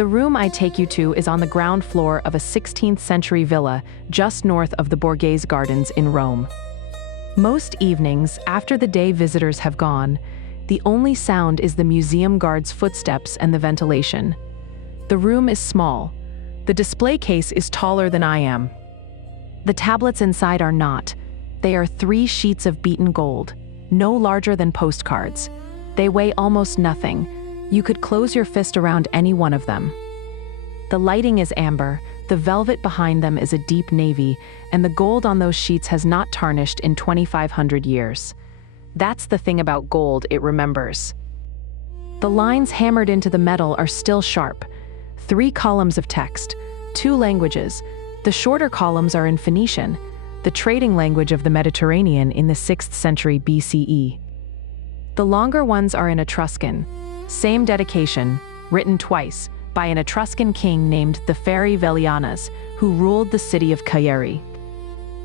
The room I take you to is on the ground floor of a 16th century villa just north of the Borghese Gardens in Rome. Most evenings, after the day visitors have gone, the only sound is the museum guard's footsteps and the ventilation. The room is small. The display case is taller than I am. The tablets inside are not. They are 3 sheets of beaten gold, no larger than postcards. They weigh almost nothing. You could close your fist around any one of them. The lighting is amber, the velvet behind them is a deep navy, and the gold on those sheets has not tarnished in 2,500 years. That's the thing about gold, it remembers. The lines hammered into the metal are still sharp. 3 columns of text, 2 languages. The shorter columns are in Phoenician, the trading language of the Mediterranean in the 6th century BCE. The longer ones are in Etruscan, same dedication, written twice, by an Etruscan king named the Fairy Velianas, who ruled the city of Cagliari.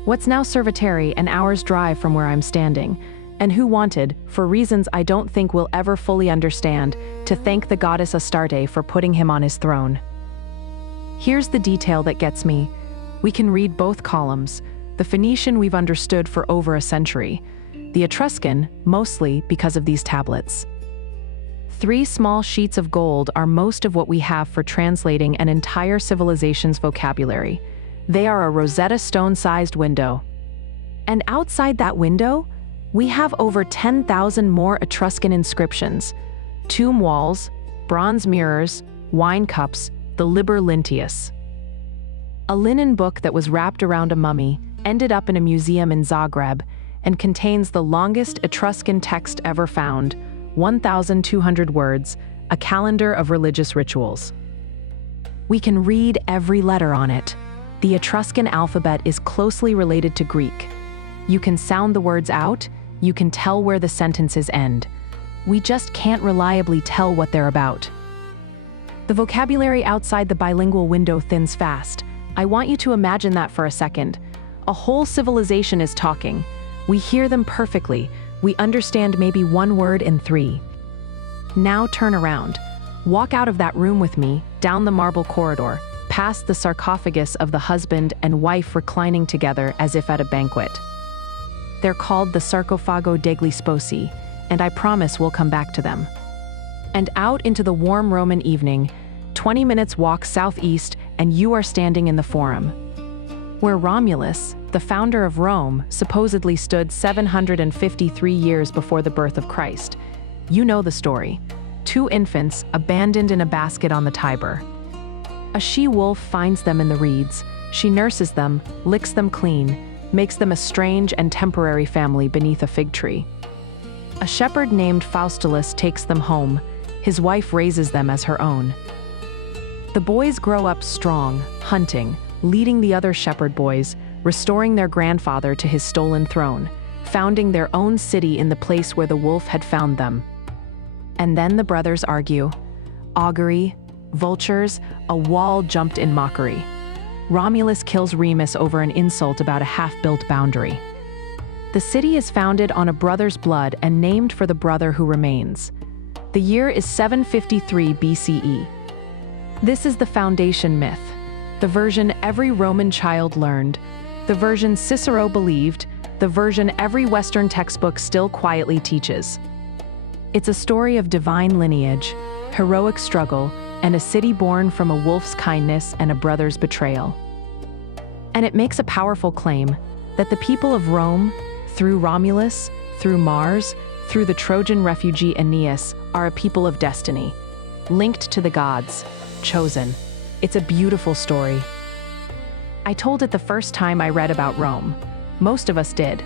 What's now Cerveteri, an hour's drive from where I'm standing, and who wanted, for reasons I don't think we'll ever fully understand, to thank the goddess Astarte for putting him on his throne. Here's the detail that gets me. We can read both columns. The Phoenician we've understood for over a century. The Etruscan, mostly because of these tablets. 3 small sheets of gold are most of what we have for translating an entire civilization's vocabulary. They are a Rosetta Stone-sized window. And outside that window, we have over 10,000 more Etruscan inscriptions, tomb walls, bronze mirrors, wine cups, the Liber Linteus. A linen book that was wrapped around a mummy ended up in a museum in Zagreb and contains the longest Etruscan text ever found, 1,200 words, a calendar of religious rituals. We can read every letter on it. The Etruscan alphabet is closely related to Greek. You can sound the words out, you can tell where the sentences end. We just can't reliably tell what they're about. The vocabulary outside the bilingual window thins fast. I want you to imagine that for a second. A whole civilization is talking. We hear them perfectly. We understand maybe 1 word in 3. Now turn around. Walk out of that room with me, down the marble corridor, past the sarcophagus of the husband and wife reclining together as if at a banquet. They're called the Sarcofago degli Sposi, and I promise we'll come back to them. And out into the warm Roman evening, 20 minutes walk southeast, and you are standing in the Forum, where Romulus, the founder of Rome, supposedly stood 753 years before the birth of Christ. You know the story. 2 infants abandoned in a basket on the Tiber. A she-wolf finds them in the reeds. She nurses them, licks them clean, makes them a strange and temporary family beneath a fig tree. A shepherd named Faustulus takes them home. His wife raises them as her own. The boys grow up strong, hunting, leading the other shepherd boys, restoring their grandfather to his stolen throne, founding their own city in the place where the wolf had found them. And then the brothers argue. Augury, vultures, a wall jumped in mockery. Romulus kills Remus over an insult about a half-built boundary. The city is founded on a brother's blood and named for the brother who remains. The year is 753 BCE. This is the foundation myth, the version every Roman child learned, the version Cicero believed, the version every Western textbook still quietly teaches. It's a story of divine lineage, heroic struggle, and a city born from a wolf's kindness and a brother's betrayal. And it makes a powerful claim that the people of Rome, through Romulus, through Mars, through the Trojan refugee Aeneas, are a people of destiny, linked to the gods, chosen. It's a beautiful story. I told it the first time I read about Rome. Most of us did.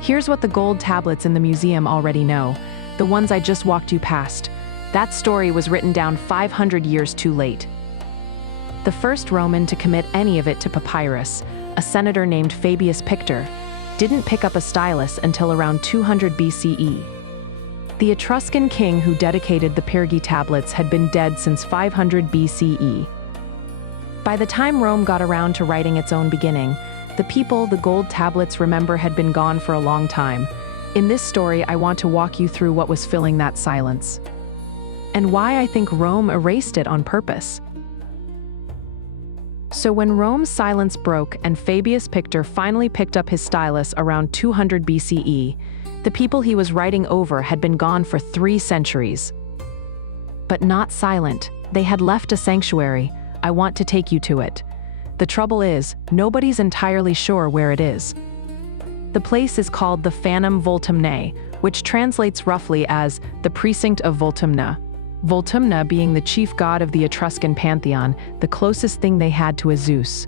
Here's what the gold tablets in the museum already know, the ones I just walked you past. That story was written down 500 years too late. The first Roman to commit any of it to papyrus, a senator named Fabius Pictor, didn't pick up a stylus until around 200 BCE. The Etruscan king who dedicated the Pyrgi tablets had been dead since 500 BCE. By the time Rome got around to writing its own beginning, the people the gold tablets remember had been gone for a long time. In this story, I want to walk you through what was filling that silence. and why I think Rome erased it on purpose. So when Rome's silence broke and Fabius Pictor finally picked up his stylus around 200 BCE, the people he was writing over had been gone for 3 centuries. But not silent. They had left a sanctuary. I want to take you to it. The trouble is, nobody's entirely sure where it is. The place is called the Fanum Voltumnae, which translates roughly as the precinct of Voltumna. Voltumna being the chief god of the Etruscan pantheon, the closest thing they had to a Zeus.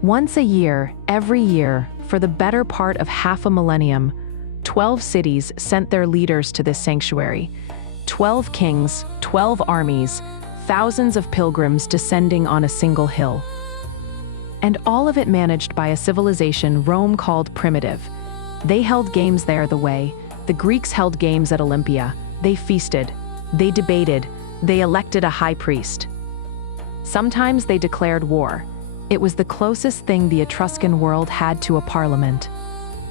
Once a year, every year, for the better part of half a millennium, 12 cities sent their leaders to this sanctuary. 12 kings, 12 armies, thousands of pilgrims descending on a single hill. And all of it managed by a civilization Rome called primitive. They held games there the way the Greeks held games at Olympia. They feasted, they debated, they elected a high priest. Sometimes they declared war. It was the closest thing the Etruscan world had to a parliament.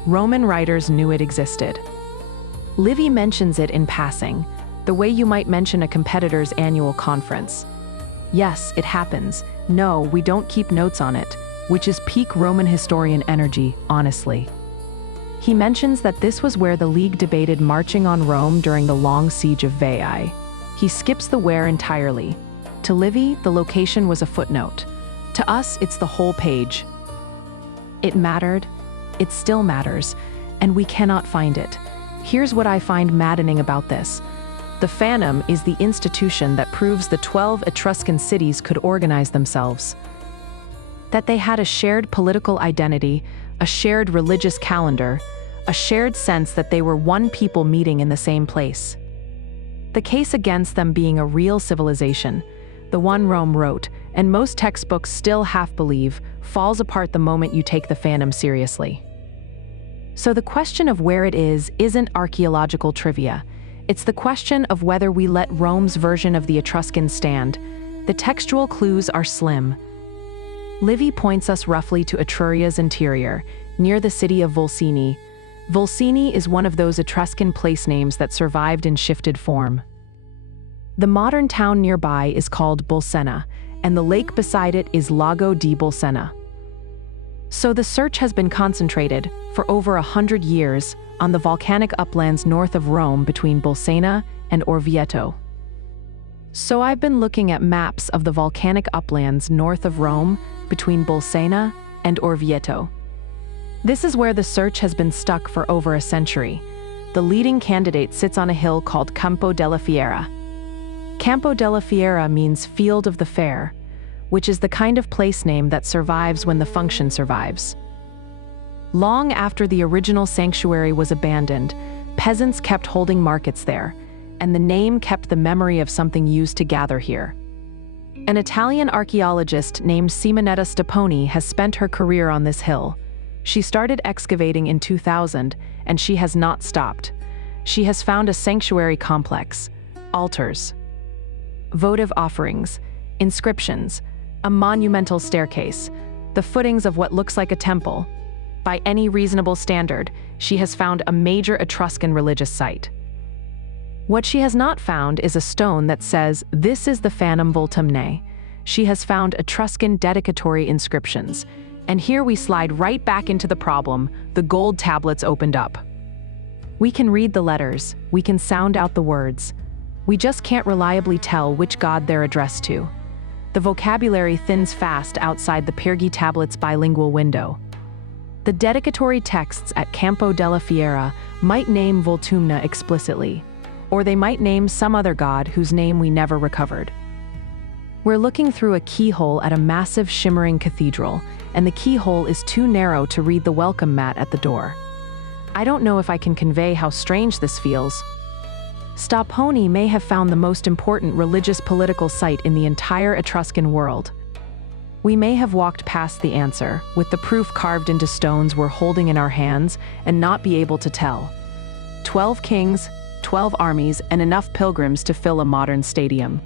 Roman writers knew it existed. Livy mentions it in passing, the way you might mention a competitor's annual conference. Yes, it happens. No, we don't keep notes on it, which is peak Roman historian energy, honestly. He mentions that this was where the League debated marching on Rome during the long siege of Veii. He skips the where entirely. To Livy, the location was a footnote. To us, it's the whole page. It mattered, it still matters, and we cannot find it. Here's what I find maddening about this. The Fanum is the institution that proves the 12 Etruscan cities could organize themselves. That they had a shared political identity, a shared religious calendar, a shared sense that they were one people meeting in the same place. The case against them being a real civilization, the one Rome wrote, and most textbooks still half believe, falls apart the moment you take the Fanum seriously. So the question of where it is isn't archaeological trivia. It's the question of whether we let Rome's version of the Etruscans stand. The textual clues are slim. Livy points us roughly to Etruria's interior, near the city of Volsini. Volsini is one of those Etruscan place names that survived in shifted form. The modern town nearby is called Bolsena, and the lake beside it is Lago di Bolsena. So the search has been concentrated, for over 100 years, on the volcanic uplands north of Rome between Bolsena and Orvieto. So I've been looking at maps of the volcanic uplands north of Rome between Bolsena and Orvieto. This is where the search has been stuck for over a century. The leading candidate sits on a hill called Campo della Fiera. Campo della Fiera means field of the fair, which is the kind of place name that survives when the function survives. Long after the original sanctuary was abandoned, peasants kept holding markets there, and the name kept the memory of something used to gather here. An Italian archaeologist named Simonetta Steponi has spent her career on this hill. She started excavating in 2000, and she has not stopped. She has found a sanctuary complex, altars, votive offerings, inscriptions, a monumental staircase, the footings of what looks like a temple. By any reasonable standard, she has found a major Etruscan religious site. What she has not found is a stone that says, "This is the Fanum Voltumnae." She has found Etruscan dedicatory inscriptions. And here we slide right back into the problem. The gold tablets opened up. We can read the letters, we can sound out the words. We just can't reliably tell which god they're addressed to. The vocabulary thins fast outside the Pyrgi tablets' bilingual window. The dedicatory texts at Campo della Fiera might name Voltumna explicitly, or they might name some other god whose name we never recovered. We're looking through a keyhole at a massive shimmering cathedral, and the keyhole is too narrow to read the welcome mat at the door. I don't know if I can convey how strange this feels. Steponi may have found the most important religious political site in the entire Etruscan world. We may have walked past the answer, with the proof carved into stones we're holding in our hands, and not be able to tell. 12 kings, 12 armies, and enough pilgrims to fill a modern stadium.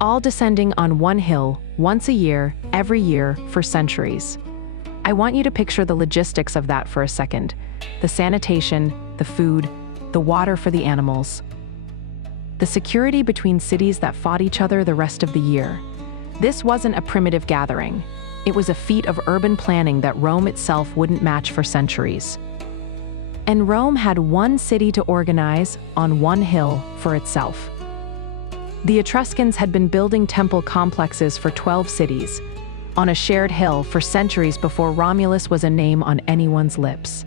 All descending on one hill, once a year, every year, for centuries. I want you to picture the logistics of that for a second. The sanitation, the food, the water for the animals. the security between cities that fought each other the rest of the year. This wasn't a primitive gathering. It was a feat of urban planning that Rome itself wouldn't match for centuries. And Rome had one city to organize on one hill for itself. The Etruscans had been building temple complexes for 12 cities, on a shared hill for centuries before Romulus was a name on anyone's lips.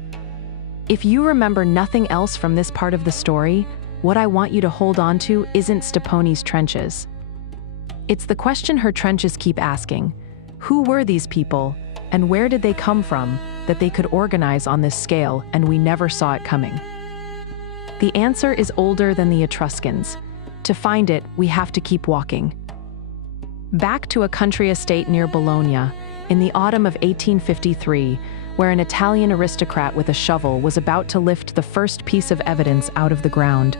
If you remember nothing else from this part of the story, what I want you to hold on to isn't Stephanie's trenches. It's the question her trenches keep asking. Who were these people, and where did they come from, that they could organize on this scale and we never saw it coming? The answer is older than the Etruscans. To find it, we have to keep walking. Back to a country estate near Bologna, in the autumn of 1853, where an Italian aristocrat with a shovel was about to lift the first piece of evidence out of the ground.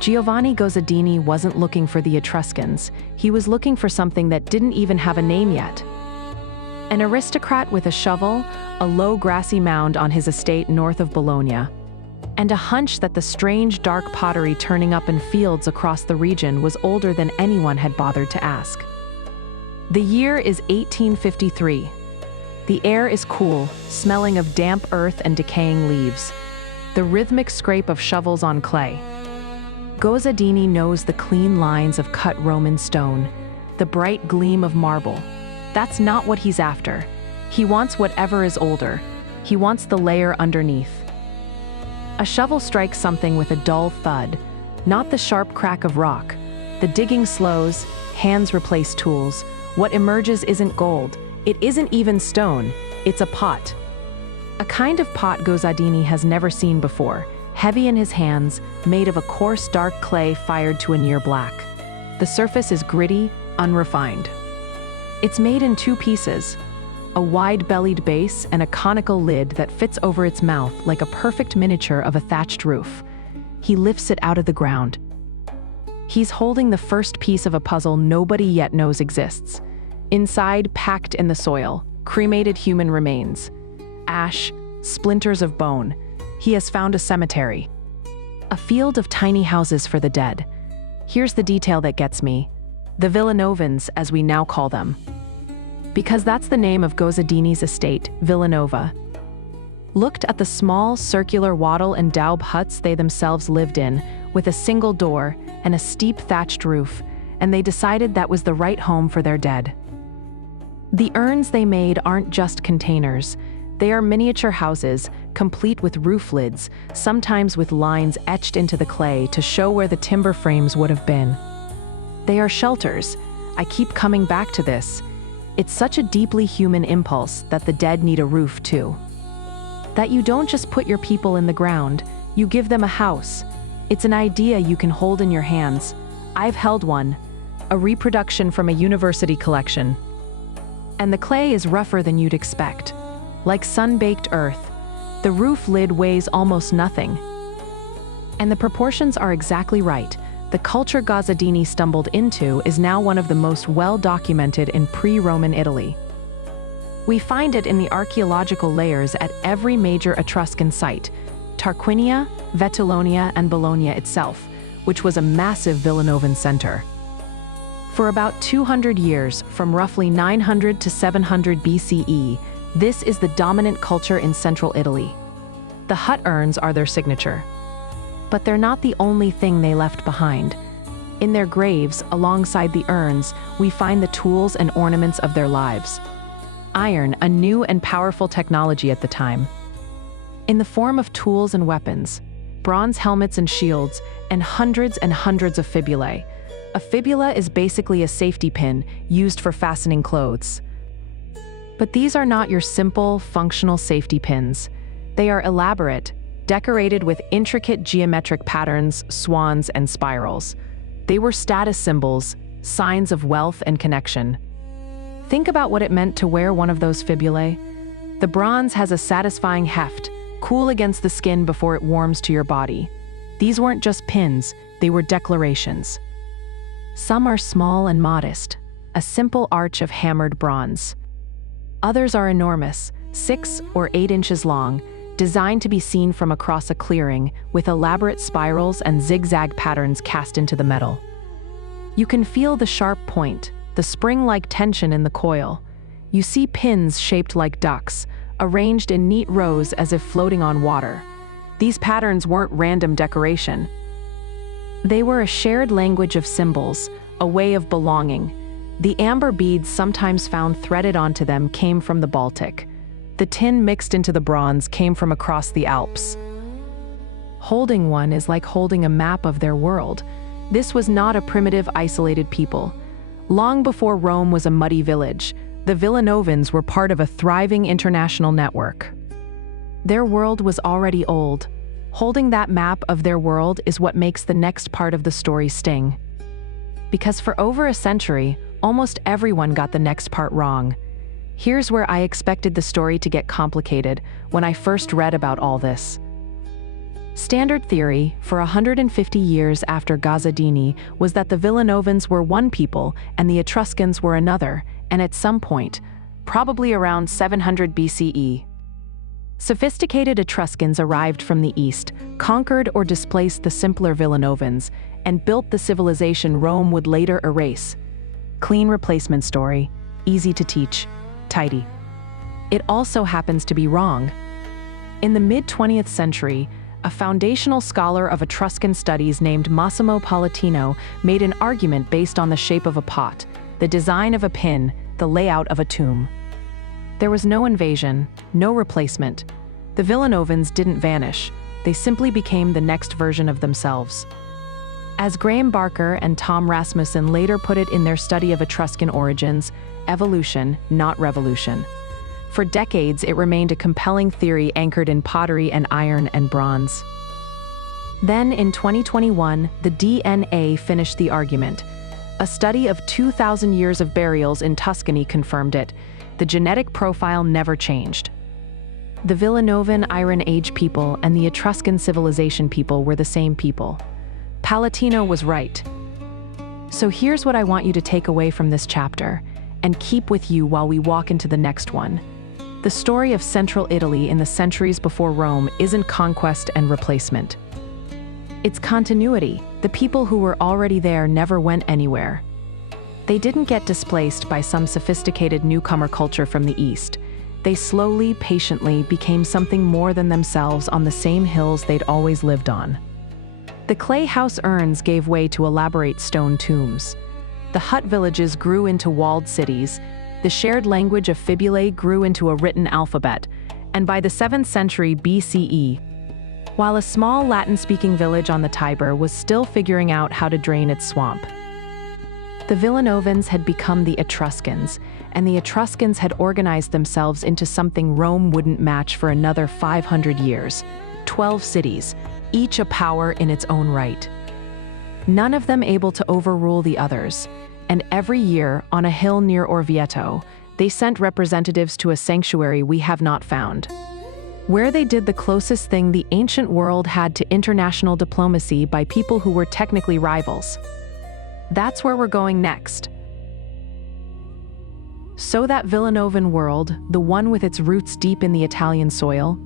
Giovanni Gozzadini wasn't looking for the Etruscans. He was looking for something that didn't even have a name yet. An aristocrat with a shovel, a low grassy mound on his estate north of Bologna, and a hunch that the strange dark pottery turning up in fields across the region was older than anyone had bothered to ask. The year is 1853. The air is cool, smelling of damp earth and decaying leaves, the rhythmic scrape of shovels on clay. Gozzadini knows the clean lines of cut Roman stone, the bright gleam of marble. That's not what he's after. He wants whatever is older. He wants the layer underneath. A shovel strikes something with a dull thud, not the sharp crack of rock. The digging slows, hands replace tools. What emerges isn't gold. It isn't even stone. It's a pot. A kind of pot Gozzadini has never seen before, heavy in his hands, made of a coarse dark clay fired to a near black. The surface is gritty, unrefined. It's made in two pieces, a wide-bellied base and a conical lid that fits over its mouth like a perfect miniature of a thatched roof. He lifts it out of the ground. He's holding the first piece of a puzzle nobody yet knows exists. Inside, packed in the soil, cremated human remains. Ash, splinters of bone. He has found a cemetery. A field of tiny houses for the dead. Here's the detail that gets me. The Villanovans, as we now call them. Because that's the name of Gozzadini's estate, Villanova. Looked at the small, circular wattle and daub huts they themselves lived in, with a single door and a steep thatched roof, and they decided that was the right home for their dead. The urns they made aren't just containers. They are miniature houses, complete with roof lids, sometimes with lines etched into the clay to show where the timber frames would have been. They are shelters. I keep coming back to this. It's such a deeply human impulse that the dead need a roof too. That you don't just put your people in the ground, you give them a house. It's an idea you can hold in your hands. I've held one, a reproduction from a university collection. And the clay is rougher than you'd expect. Like sun-baked earth, the roof lid weighs almost nothing. And the proportions are exactly right. The culture Gozzadini stumbled into is now one of the most well-documented in pre-Roman Italy. We find it in the archaeological layers at every major Etruscan site, Tarquinia, Vetulonia, and Bologna itself, which was a massive Villanovan center. For about 200 years, from roughly 900 to 700 BCE, this is the dominant culture in central Italy. The hut urns are their signature. But they're not the only thing they left behind. In their graves, alongside the urns, we find the tools and ornaments of their lives. Iron, a new and powerful technology at the time. In the form of tools and weapons, bronze helmets and shields, and hundreds of fibulae. A fibula is basically a safety pin used for fastening clothes. But these are not your simple, functional safety pins. They are elaborate, decorated with intricate geometric patterns, swans, and spirals. They were status symbols, signs of wealth and connection. Think about what it meant to wear one of those fibulae. The bronze has a satisfying heft, cool against the skin before it warms to your body. These weren't just pins, they were declarations. Some are small and modest, a simple arch of hammered bronze. Others are enormous, 6 or 8 inches long, designed to be seen from across a clearing, with elaborate spirals and zigzag patterns cast into the metal. You can feel the sharp point, the spring-like tension in the coil. You see pins shaped like ducks, arranged in neat rows as if floating on water. These patterns weren't random decoration. They were a shared language of symbols, a way of belonging. The amber beads sometimes found threaded onto them came from the Baltic. The tin mixed into the bronze came from across the Alps. Holding one is like holding a map of their world. This was not a primitive, isolated people. Long before Rome was a muddy village, the Villanovans were part of a thriving international network. Their world was already old. Holding that map of their world is what makes the next part of the story sting. Because for over a century, almost everyone got the next part wrong. Here's where I expected the story to get complicated when I first read about all this. Standard theory, for 150 years after Gazzadini, was that the Villanovans were one people and the Etruscans were another, and at some point, probably around 700 BCE, sophisticated Etruscans arrived from the east, conquered or displaced the simpler Villanovans, and built the civilization Rome would later erase. Clean replacement story, easy to teach, tidy. It also happens to be wrong. In the mid-20th century, a foundational scholar of Etruscan studies named Massimo Palatino made an argument based on the shape of a pot, the design of a pin, the layout of a tomb. There was no invasion, no replacement. The Villanovans didn't vanish, they simply became the next version of themselves. As Graham Barker and Tom Rasmussen later put it in their study of Etruscan origins, evolution, not revolution. For decades, it remained a compelling theory anchored in pottery and iron and bronze. Then, in 2021, the DNA finished the argument. A study of 2,000 years of burials in Tuscany confirmed it. The genetic profile never changed. The Villanovan Iron Age people and the Etruscan civilization people were the same people. Palatino was right. So here's what I want you to take away from this chapter, and keep with you while we walk into the next one. The story of Central Italy in the centuries before Rome isn't conquest and replacement. It's continuity. The people who were already there never went anywhere. They didn't get displaced by some sophisticated newcomer culture from the east. They slowly, patiently became something more than themselves on the same hills they'd always lived on. The clay house urns gave way to elaborate stone tombs. The hut villages grew into walled cities. The shared language of fibulae grew into a written alphabet. And by the 7th century BCE, while a small Latin-speaking village on the Tiber was still figuring out how to drain its swamp, the Villanovans had become the Etruscans, and the Etruscans had organized themselves into something Rome wouldn't match for another 500 years. 12 cities, each a power in its own right. None of them able to overrule the others, and every year, on a hill near Orvieto, they sent representatives to a sanctuary we have not found, where they did the closest thing the ancient world had to international diplomacy by people who were technically rivals. That's where we're going next. So that Villanovan world, the one with its roots deep in the Italian soil,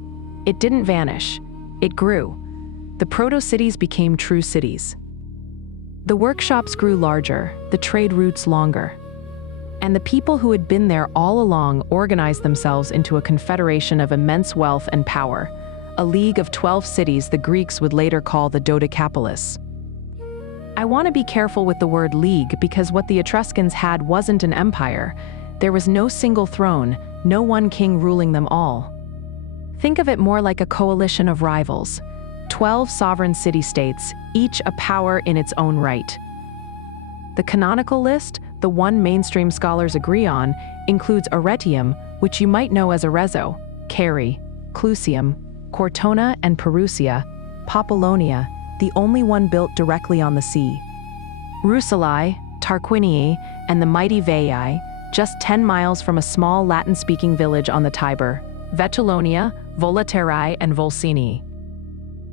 it didn't vanish, it grew. The proto-cities became true cities. The workshops grew larger, the trade routes longer. And the people who had been there all along organized themselves into a confederation of immense wealth and power, a league of 12 cities the Greeks would later call the Dodecapolis. I want to be careful with the word league because what the Etruscans had wasn't an empire. There was no single throne, no one king ruling them all. Think of it more like a coalition of rivals. 12 sovereign city-states, each a power in its own right. The canonical list, the one mainstream scholars agree on, includes Arretium, which you might know as Arezzo, Cari, Clusium, Cortona and Perusia, Populonia, the only one built directly on the sea, Rucellai, Tarquinii, and the mighty Veii, just 10 miles from a small Latin-speaking village on the Tiber, Vetulonia, Volaterrae, and Volsini.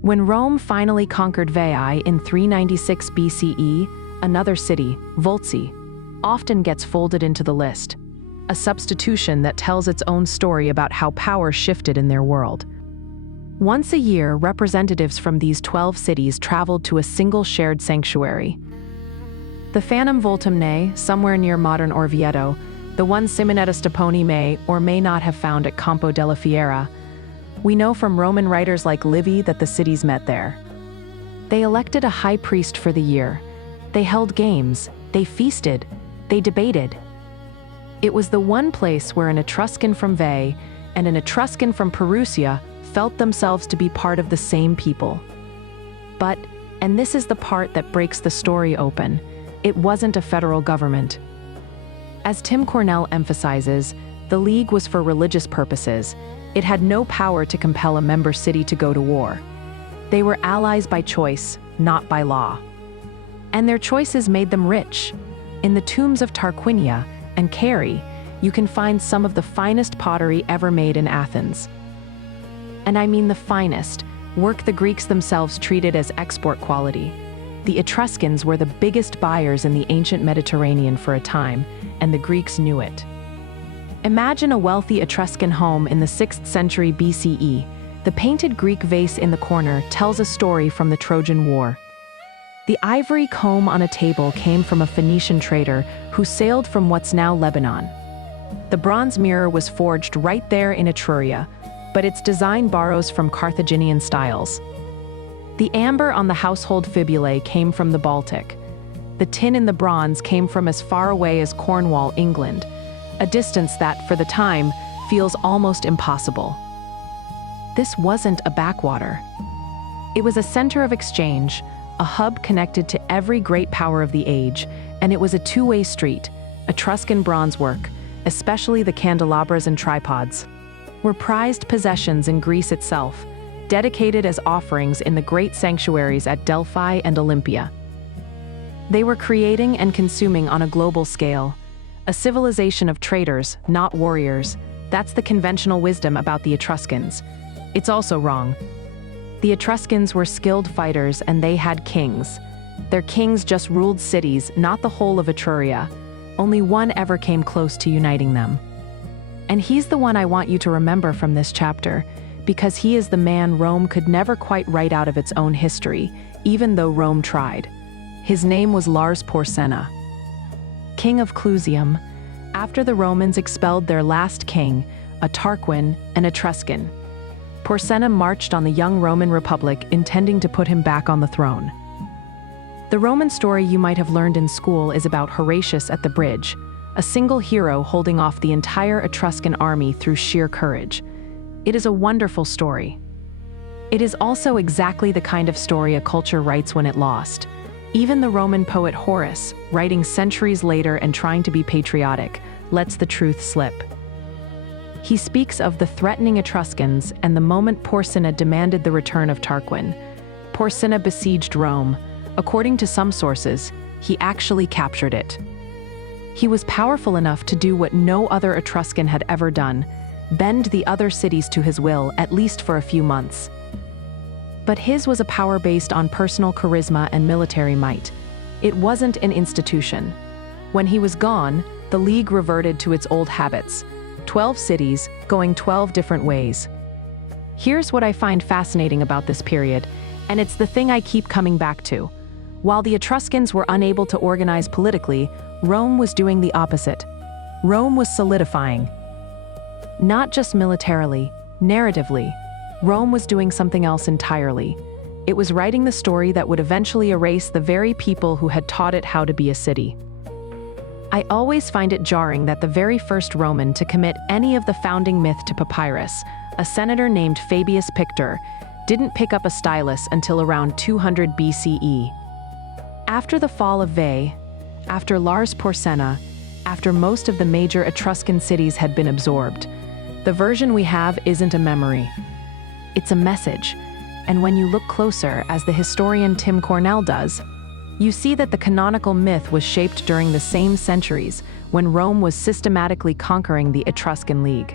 When Rome finally conquered Veii in 396 BCE, another city, Volzi, often gets folded into the list, a substitution that tells its own story about how power shifted in their world. Once a year, representatives from these 12 cities traveled to a single shared sanctuary. The Phantom Voltumnae, somewhere near modern Orvieto, the one Simonetta Steponi may or may not have found at Campo della Fiera. We know from Roman writers like Livy that the cities met there. They elected a high priest for the year. They held games, they feasted, they debated. It was the one place where an Etruscan from Veii and an Etruscan from Perusia felt themselves to be part of the same people. But, and this is the part that breaks the story open, it wasn't a federal government. As Tim Cornell emphasizes, the League was for religious purposes. It had no power to compel a member city to go to war. They were allies by choice, not by law. And their choices made them rich. In the tombs of Tarquinia and Caere, you can find some of the finest pottery ever made in Athens. And I mean the finest, work the Greeks themselves treated as export quality. The Etruscans were the biggest buyers in the ancient Mediterranean for a time, and the Greeks knew it. Imagine a wealthy Etruscan home in the 6th century BCE. The painted Greek vase in the corner tells a story from the Trojan War. The ivory comb on a table came from a Phoenician trader who sailed from what's now Lebanon. The bronze mirror was forged right there in Etruria, but its design borrows from Carthaginian styles. The amber on the household fibulae came from the Baltic. The tin in the bronze came from as far away as Cornwall, England, a distance that, for the time, feels almost impossible. This wasn't a backwater. It was a center of exchange, a hub connected to every great power of the age, and it was a two-way street. Etruscan bronze work, especially the candelabras and tripods, were prized possessions in Greece itself, dedicated as offerings in the great sanctuaries at Delphi and Olympia. They were creating and consuming on a global scale, a civilization of traders, not warriors. That's the conventional wisdom about the Etruscans. It's also wrong. The Etruscans were skilled fighters and they had kings. Their kings just ruled cities, not the whole of Etruria. Only one ever came close to uniting them. And he's the one I want you to remember from this chapter, because he is the man Rome could never quite write out of its own history, even though Rome tried. His name was Lars Porsena, king of Clusium. After the Romans expelled their last king, a Tarquin, an Etruscan, Porsena marched on the young Roman Republic, intending to put him back on the throne. The Roman story you might have learned in school is about Horatius at the bridge, a single hero holding off the entire Etruscan army through sheer courage. It is a wonderful story. It is also exactly the kind of story a culture writes when it lost. Even the Roman poet Horace, writing centuries later and trying to be patriotic, lets the truth slip. He speaks of the threatening Etruscans and the moment Porsena demanded the return of Tarquin. Porsena besieged Rome. According to some sources, he actually captured it. He was powerful enough to do what no other Etruscan had ever done, bend the other cities to his will, at least for a few months. But his was a power based on personal charisma and military might. It wasn't an institution. When he was gone, the League reverted to its old habits. 12 cities, going 12 different ways. Here's what I find fascinating about this period, and it's the thing I keep coming back to. While the Etruscans were unable to organize politically, Rome was doing the opposite. Rome was solidifying. Not just militarily, narratively. Rome was doing something else entirely. It was writing the story that would eventually erase the very people who had taught it how to be a city. I always find it jarring that the very first Roman to commit any of the founding myth to papyrus, a senator named Fabius Pictor, didn't pick up a stylus until around 200 BCE. After the fall of Veii, after Lars Porsena, after most of the major Etruscan cities had been absorbed, the version we have isn't a memory. It's a message, and when you look closer, as the historian Tim Cornell does, you see that the canonical myth was shaped during the same centuries when Rome was systematically conquering the Etruscan League.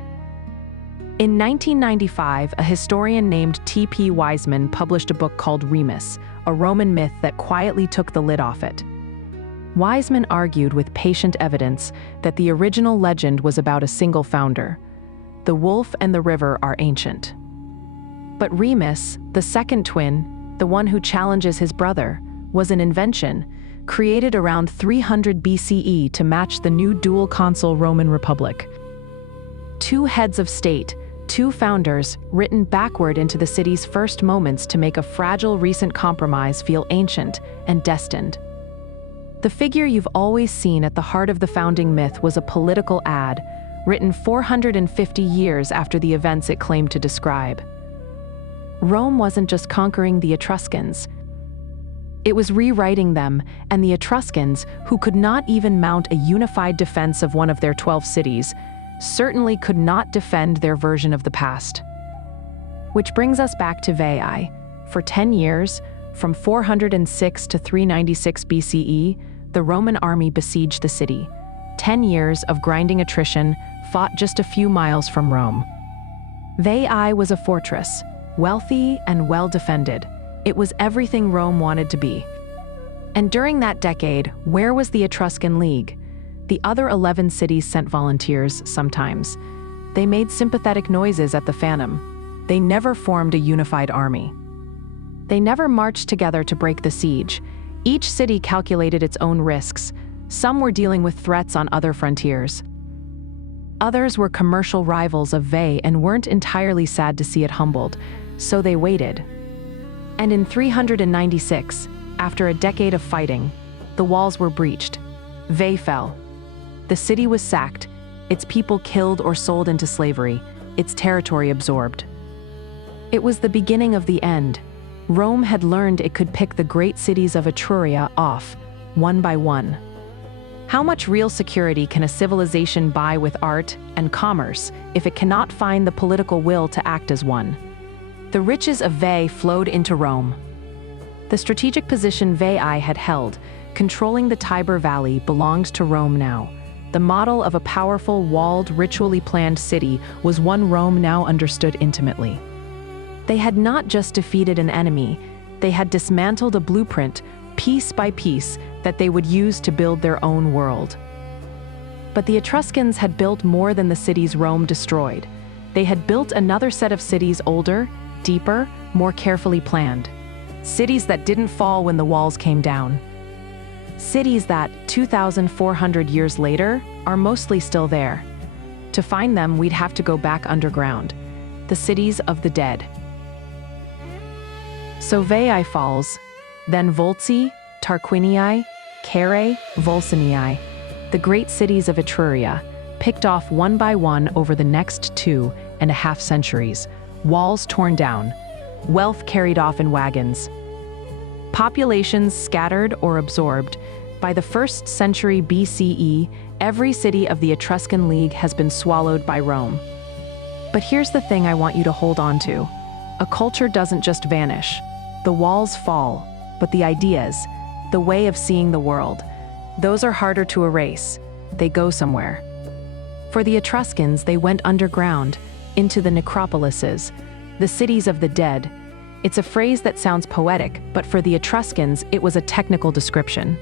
In 1995, a historian named T.P. Wiseman published a book called Remus, a Roman myth that quietly took the lid off it. Wiseman argued with patient evidence that the original legend was about a single founder. The wolf and the river are ancient. But Remus, the second twin, the one who challenges his brother, was an invention created around 300 BCE to match the new dual-consul Roman Republic. Two heads of state, two founders, written backward into the city's first moments to make a fragile recent compromise feel ancient and destined. The figure you've always seen at the heart of the founding myth was a political ad, written 450 years after the events it claimed to describe. Rome wasn't just conquering the Etruscans. It was rewriting them, and the Etruscans, who could not even mount a unified defense of one of their 12 cities, certainly could not defend their version of the past. Which brings us back to Veii. For 10 years, from 406 to 396 BCE, the Roman army besieged the city. 10 years of grinding attrition, fought just a few miles from Rome. Veii was a fortress, wealthy and well-defended. It was everything Rome wanted to be. And during that decade, where was the Etruscan League? The other 11 cities sent volunteers sometimes. They made sympathetic noises at the Phantom. They never formed a unified army. They never marched together to break the siege. Each city calculated its own risks. Some were dealing with threats on other frontiers. Others were commercial rivals of Veii and weren't entirely sad to see it humbled, so they waited. And in 396, after a decade of fighting, the walls were breached. Veii fell. The city was sacked, its people killed or sold into slavery, its territory absorbed. It was the beginning of the end. Rome had learned it could pick the great cities of Etruria off, one by one. How much real security can a civilization buy with art and commerce if it cannot find the political will to act as one? The riches of Veii flowed into Rome. The strategic position Veii had held, controlling the Tiber Valley, belonged to Rome now. The model of a powerful, walled, ritually planned city was one Rome now understood intimately. They had not just defeated an enemy, they had dismantled a blueprint, piece by piece, that they would use to build their own world. But the Etruscans had built more than the cities Rome destroyed. They had built another set of cities older, deeper, more carefully planned. Cities that didn't fall when the walls came down. Cities that, 2,400 years later, are mostly still there. To find them, we'd have to go back underground. The cities of the dead. So Veii falls, then Volci, Tarquinii, Caere, Volsinii, the great cities of Etruria, picked off one by one over the next 2.5 centuries, walls torn down, wealth carried off in wagons, populations scattered or absorbed. By the 1st century BCE, every city of the Etruscan League has been swallowed by Rome. But here's the thing I want you to hold on to. A culture doesn't just vanish. The walls fall, but the ideas, the way of seeing the world, those are harder to erase. They go somewhere. For the Etruscans, they went underground, into the Necropolises, the cities of the dead. It's a phrase that sounds poetic, but for the Etruscans, it was a technical description.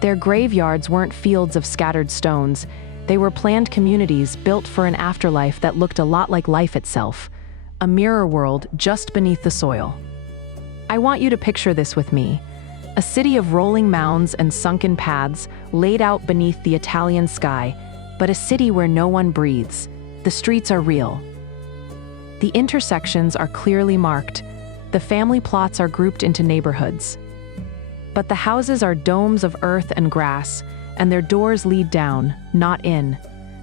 Their graveyards weren't fields of scattered stones. They were planned communities built for an afterlife that looked a lot like life itself, a mirror world just beneath the soil. I want you to picture this with me. A city of rolling mounds and sunken paths laid out beneath the Italian sky, but a city where no one breathes. The streets are real. The intersections are clearly marked. The family plots are grouped into neighborhoods. But the houses are domes of earth and grass, and their doors lead down, not in.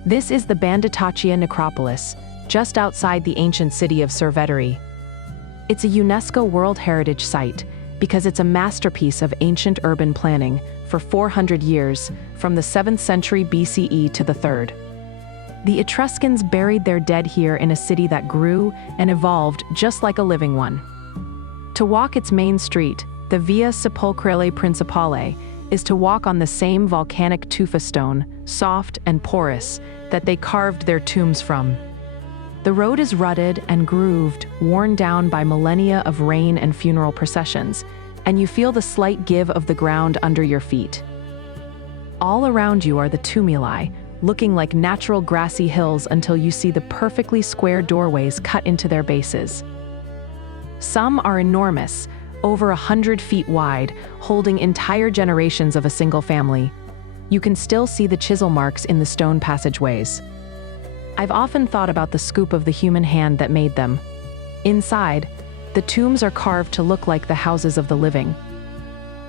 This is the Banditaccia Necropolis, just outside the ancient city of Cerveteri. It's a UNESCO World Heritage Site because it's a masterpiece of ancient urban planning for 400 years, from the 7th century BCE to the 3rd. The Etruscans buried their dead here in a city that grew and evolved just like a living one. To walk its main street, the Via Sepulcrale Principale, is to walk on the same volcanic tufa stone, soft and porous, that they carved their tombs from. The road is rutted and grooved, worn down by millennia of rain and funeral processions, and you feel the slight give of the ground under your feet. All around you are the tumuli, looking like natural grassy hills until you see the perfectly square doorways cut into their bases. Some are enormous, over 100 feet wide, holding entire generations of a single family. You can still see the chisel marks in the stone passageways. I've often thought about the scoop of the human hand that made them. Inside, the tombs are carved to look like the houses of the living.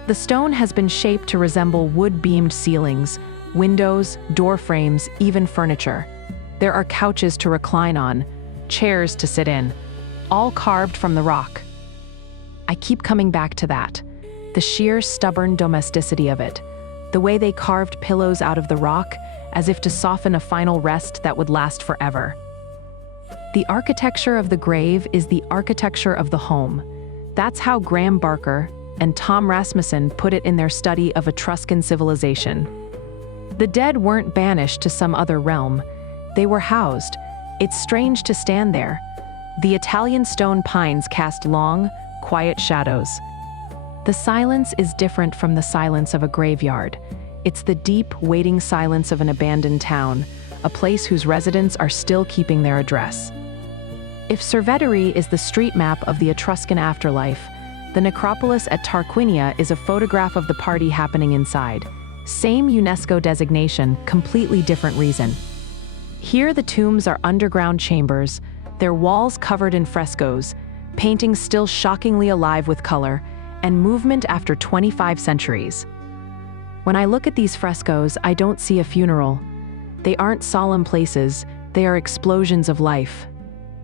The stone has been shaped to resemble wood-beamed ceilings, windows, door frames, even furniture. There are couches to recline on, chairs to sit in, all carved from the rock. I keep coming back to that, the sheer stubborn domesticity of it, the way they carved pillows out of the rock as if to soften a final rest that would last forever. The architecture of the grave is the architecture of the home. That's how Graham Barker and Tom Rasmussen put it in their study of Etruscan civilization. The dead weren't banished to some other realm. They were housed. It's strange to stand there. The Italian stone pines cast long, quiet shadows. The silence is different from the silence of a graveyard. It's the deep, waiting silence of an abandoned town, a place whose residents are still keeping their address. If Cerveteri is the street map of the Etruscan afterlife, the necropolis at Tarquinia is a photograph of the party happening inside. Same UNESCO designation, completely different reason. Here the tombs are underground chambers, their walls covered in frescoes, paintings still shockingly alive with color, and movement after 25 centuries. When I look at these frescoes, I don't see a funeral. They aren't solemn places, they are explosions of life.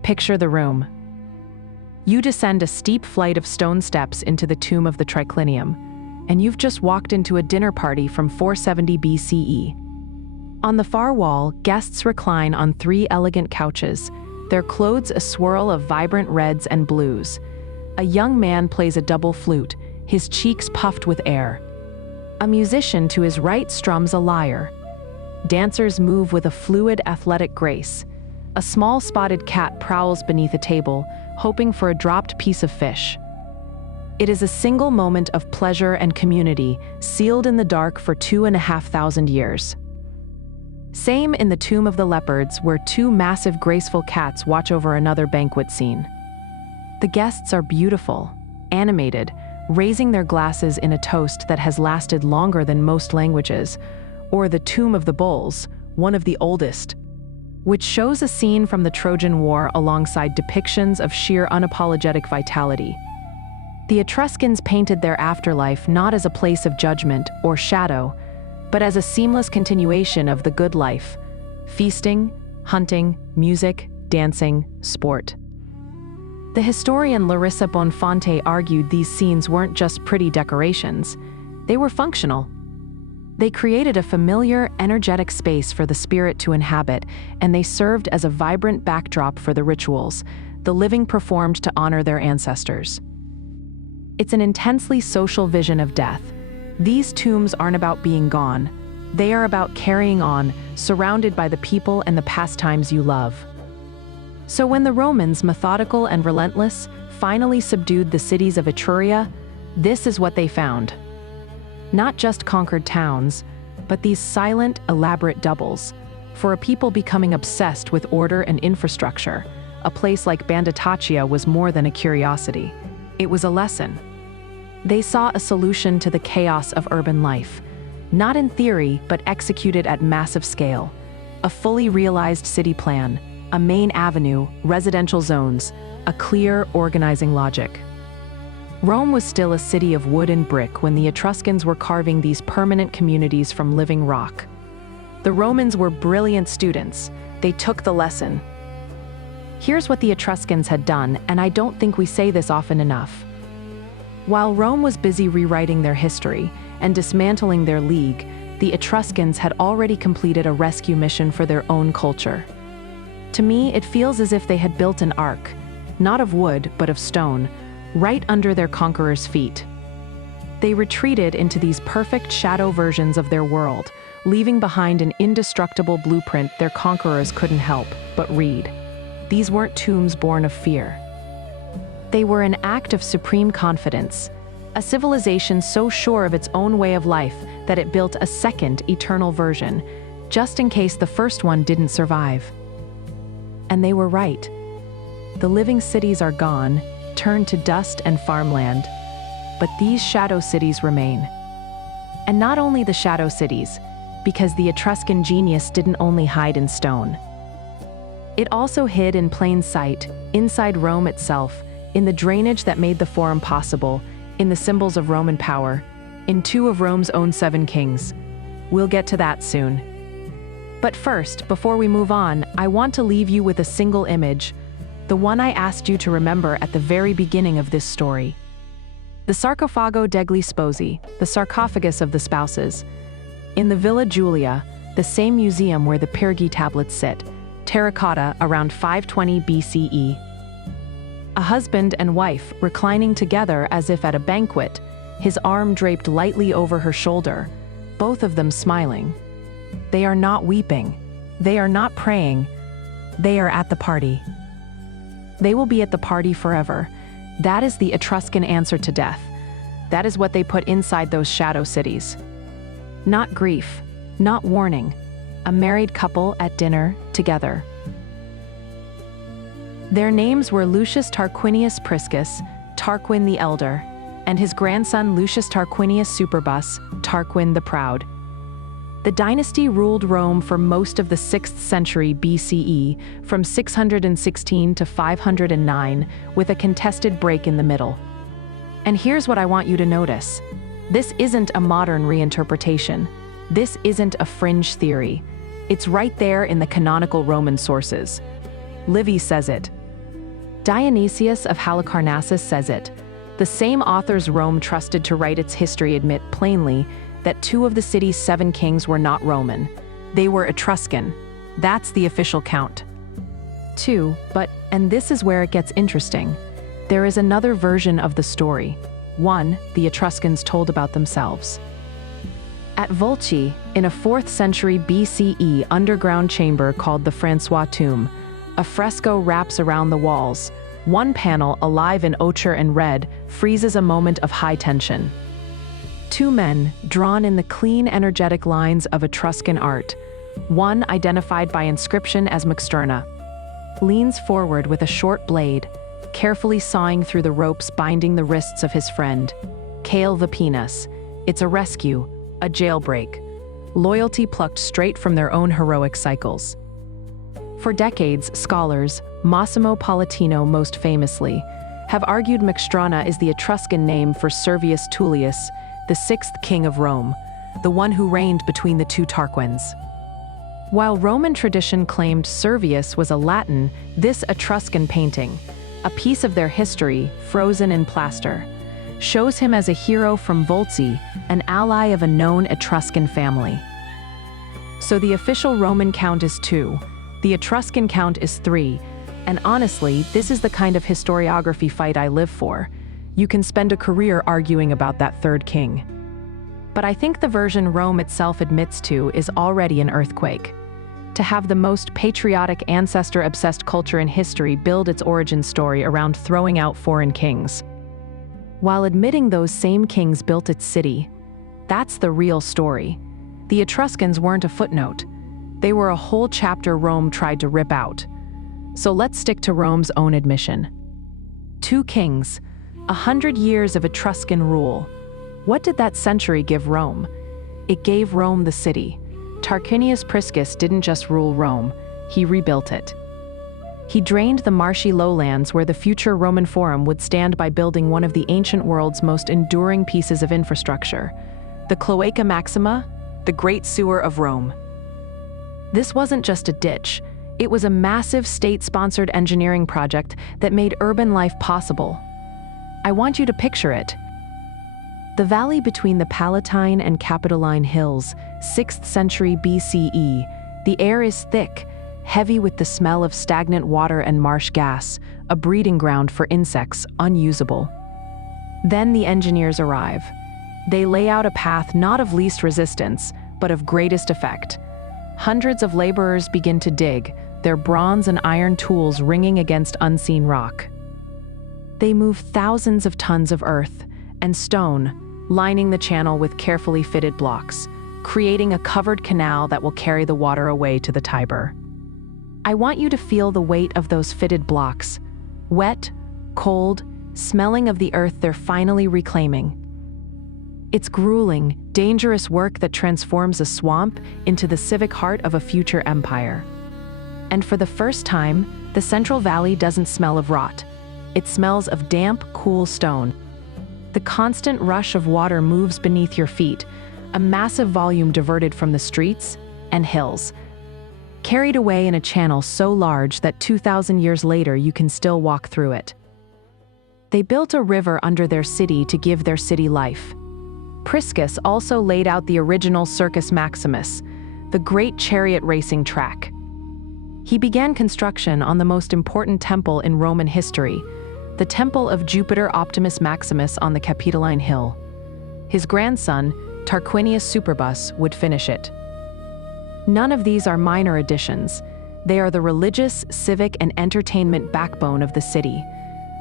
Picture the room. You descend a steep flight of stone steps into the tomb of the triclinium, and you've just walked into a dinner party from 470 BCE. On the far wall, guests recline on 3 elegant couches, their clothes a swirl of vibrant reds and blues. A young man plays a double flute, his cheeks puffed with air. A musician to his right strums a lyre. Dancers move with a fluid, athletic grace. A small spotted cat prowls beneath a table, hoping for a dropped piece of fish. It is a single moment of pleasure and community, sealed in the dark for 2,500 years. Same in the Tomb of the Leopards, where 2 massive, graceful cats watch over another banquet scene. The guests are beautiful, animated, raising their glasses in a toast that has lasted longer than most languages, or the Tomb of the Bulls, one of the oldest, which shows a scene from the Trojan War alongside depictions of sheer unapologetic vitality. The Etruscans painted their afterlife not as a place of judgment or shadow, but as a seamless continuation of the good life: feasting, hunting, music, dancing, sport. The historian Larissa Bonfante argued these scenes weren't just pretty decorations, they were functional. They created a familiar, energetic space for the spirit to inhabit, and they served as a vibrant backdrop for the rituals, the living performed to honor their ancestors. It's an intensely social vision of death. These tombs aren't about being gone. They are about carrying on, surrounded by the people and the pastimes you love. So when the Romans, methodical and relentless, finally subdued the cities of Etruria, this is what they found. Not just conquered towns, but these silent, elaborate doubles. For a people becoming obsessed with order and infrastructure, a place like Banditaccia was more than a curiosity. It was a lesson. They saw a solution to the chaos of urban life, not in theory, but executed at massive scale. A fully realized city plan, a main avenue, residential zones, a clear, organizing logic. Rome was still a city of wood and brick when the Etruscans were carving these permanent communities from living rock. The Romans were brilliant students. They took the lesson. Here's what the Etruscans had done, and I don't think we say this often enough. While Rome was busy rewriting their history and dismantling their league, the Etruscans had already completed a rescue mission for their own culture. To me, it feels as if they had built an ark, not of wood, but of stone, right under their conquerors' feet. They retreated into these perfect shadow versions of their world, leaving behind an indestructible blueprint their conquerors couldn't help but read. These weren't tombs born of fear. They were an act of supreme confidence, a civilization so sure of its own way of life that it built a second eternal version, just in case the first one didn't survive. And they were right. The living cities are gone, turned to dust and farmland. But these shadow cities remain. And not only the shadow cities, because the Etruscan genius didn't only hide in stone. It also hid in plain sight, inside Rome itself, in the drainage that made the Forum possible, in the symbols of Roman power, in two of Rome's own 7 kings. We'll get to that soon. But first, before we move on, I want to leave you with a single image, the one I asked you to remember at the very beginning of this story. The Sarcofago degli Sposi, the sarcophagus of the spouses. In the Villa Giulia, the same museum where the Pyrgi tablets sit, terracotta around 520 BCE. A husband and wife reclining together as if at a banquet, his arm draped lightly over her shoulder, both of them smiling. They are not weeping. They are not praying. They are at the party. They will be at the party forever. That is the Etruscan answer to death. That is what they put inside those shadow cities. Not grief, not warning. A married couple at dinner together. Their names were Lucius Tarquinius Priscus, Tarquin the Elder, and his grandson Lucius Tarquinius Superbus, Tarquin the Proud. The dynasty ruled Rome for most of the 6th century BCE, from 616 to 509, with a contested break in the middle. And here's what I want you to notice. This isn't a modern reinterpretation. This isn't a fringe theory. It's right there in the canonical Roman sources. Livy says it. Dionysius of Halicarnassus says it. The same authors Rome trusted to write its history admit plainly that 2 of the city's 7 kings were not Roman. They were Etruscan. That's the official count. 2, but, and this is where it gets interesting, there is another version of the story. One the Etruscans told about themselves. At Volci, in a 4th century BCE underground chamber called the Francois Tomb, a fresco wraps around the walls. One panel, alive in ochre and red, freezes a moment of high tension. 2 men, drawn in the clean, energetic lines of Etruscan art, one identified by inscription as Mastarna, leans forward with a short blade, carefully sawing through the ropes binding the wrists of his friend. Cale the penis. It's a rescue, a jailbreak. Loyalty plucked straight from their own heroic cycles. For decades, scholars, Massimo Palatino most famously, have argued Mastarna is the Etruscan name for Servius Tullius, the 6th king of Rome, the one who reigned between the 2 Tarquins. While Roman tradition claimed Servius was a Latin, this Etruscan painting, a piece of their history frozen in plaster, shows him as a hero from Volci, an ally of a known Etruscan family. So the official Roman count is 2, the Etruscan count is 3, and honestly, this is the kind of historiography fight I live for. You can spend a career arguing about that 3rd king. But I think the version Rome itself admits to is already an earthquake. To have the most patriotic, ancestor-obsessed culture in history build its origin story around throwing out foreign kings, while admitting those same kings built its city. That's the real story. The Etruscans weren't a footnote. They were a whole chapter Rome tried to rip out. So let's stick to Rome's own admission. 2 kings, 100 years of Etruscan rule. What did that century give Rome? It gave Rome the city. Tarquinius Priscus didn't just rule Rome, he rebuilt it. He drained the marshy lowlands where the future Roman Forum would stand by building one of the ancient world's most enduring pieces of infrastructure, the Cloaca Maxima, the Great Sewer of Rome. This wasn't just a ditch, it was a massive state-sponsored engineering project that made urban life possible. I want you to picture it. The valley between the Palatine and Capitoline Hills, 6th century BCE, the air is thick, heavy with the smell of stagnant water and marsh gas, a breeding ground for insects, unusable. Then the engineers arrive. They lay out a path not of least resistance, but of greatest effect. Hundreds of laborers begin to dig, their bronze and iron tools ringing against unseen rock. They move thousands of tons of earth and stone, lining the channel with carefully fitted blocks, creating a covered canal that will carry the water away to the Tiber. I want you to feel the weight of those fitted blocks, wet, cold, smelling of the earth they're finally reclaiming. It's grueling, dangerous work that transforms a swamp into the civic heart of a future empire. And for the first time, the Central Valley doesn't smell of rot. It smells of damp, cool stone. The constant rush of water moves beneath your feet, a massive volume diverted from the streets and hills, carried away in a channel so large that 2,000 years later you can still walk through it. They built a river under their city to give their city life. Priscus also laid out the original Circus Maximus, the great chariot racing track. He began construction on the most important temple in Roman history, the temple of Jupiter Optimus Maximus on the Capitoline Hill. His grandson, Tarquinius Superbus, would finish it. None of these are minor additions. They are the religious, civic, and entertainment backbone of the city.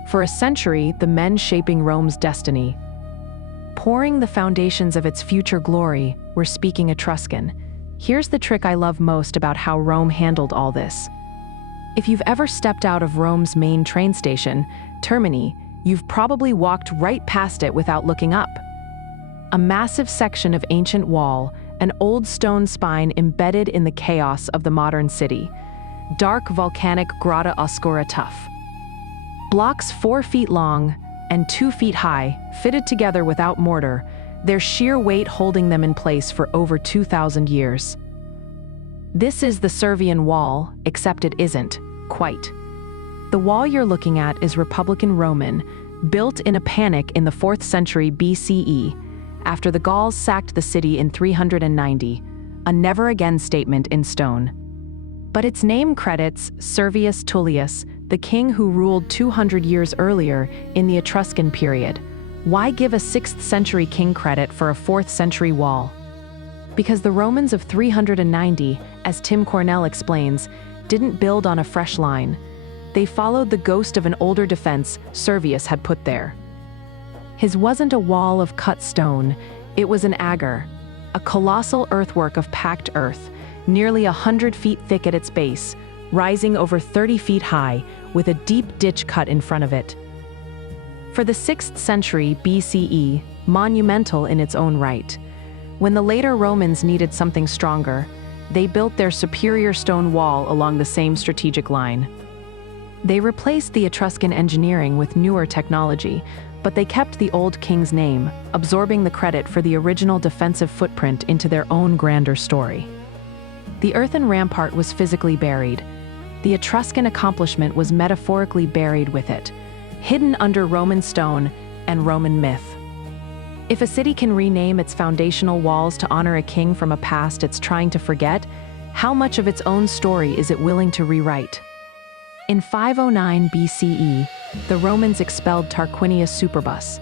For a century, the men shaping Rome's destiny. Pouring the foundations of its future glory, we're speaking Etruscan. Here's the trick I love most about how Rome handled all this. If you've ever stepped out of Rome's main train station, Termini, you've probably walked right past it without looking up. A massive section of ancient wall, an old stone spine embedded in the chaos of the modern city. Dark volcanic Grotta Oscura tuff. Blocks 4 feet long and 2 feet high, fitted together without mortar, their sheer weight holding them in place for over 2,000 years. This is the Servian Wall, except it isn't, quite. The wall you're looking at is Republican Roman, built in a panic in the 4th century BCE, after the Gauls sacked the city in 390, a never-again statement in stone. But its name credits Servius Tullius, the king who ruled 200 years earlier in the Etruscan period. Why give a 6th century king credit for a 4th century wall? Because the Romans of 390, as Tim Cornell explains, didn't build on a fresh line. They followed the ghost of an older defense Servius had put there. His wasn't a wall of cut stone, it was an agger, a colossal earthwork of packed earth, nearly 100 feet thick at its base, rising over 30 feet high, with a deep ditch cut in front of it. For the 6th century BCE, monumental in its own right. When the later Romans needed something stronger, they built their superior stone wall along the same strategic line. They replaced the Etruscan engineering with newer technology, but they kept the old king's name, absorbing the credit for the original defensive footprint into their own grander story. The earthen rampart was physically buried. The Etruscan accomplishment was metaphorically buried with it, hidden under Roman stone and Roman myth. If a city can rename its foundational walls to honor a king from a past it's trying to forget, how much of its own story is it willing to rewrite? In 509 BCE, the Romans expelled Tarquinius Superbus.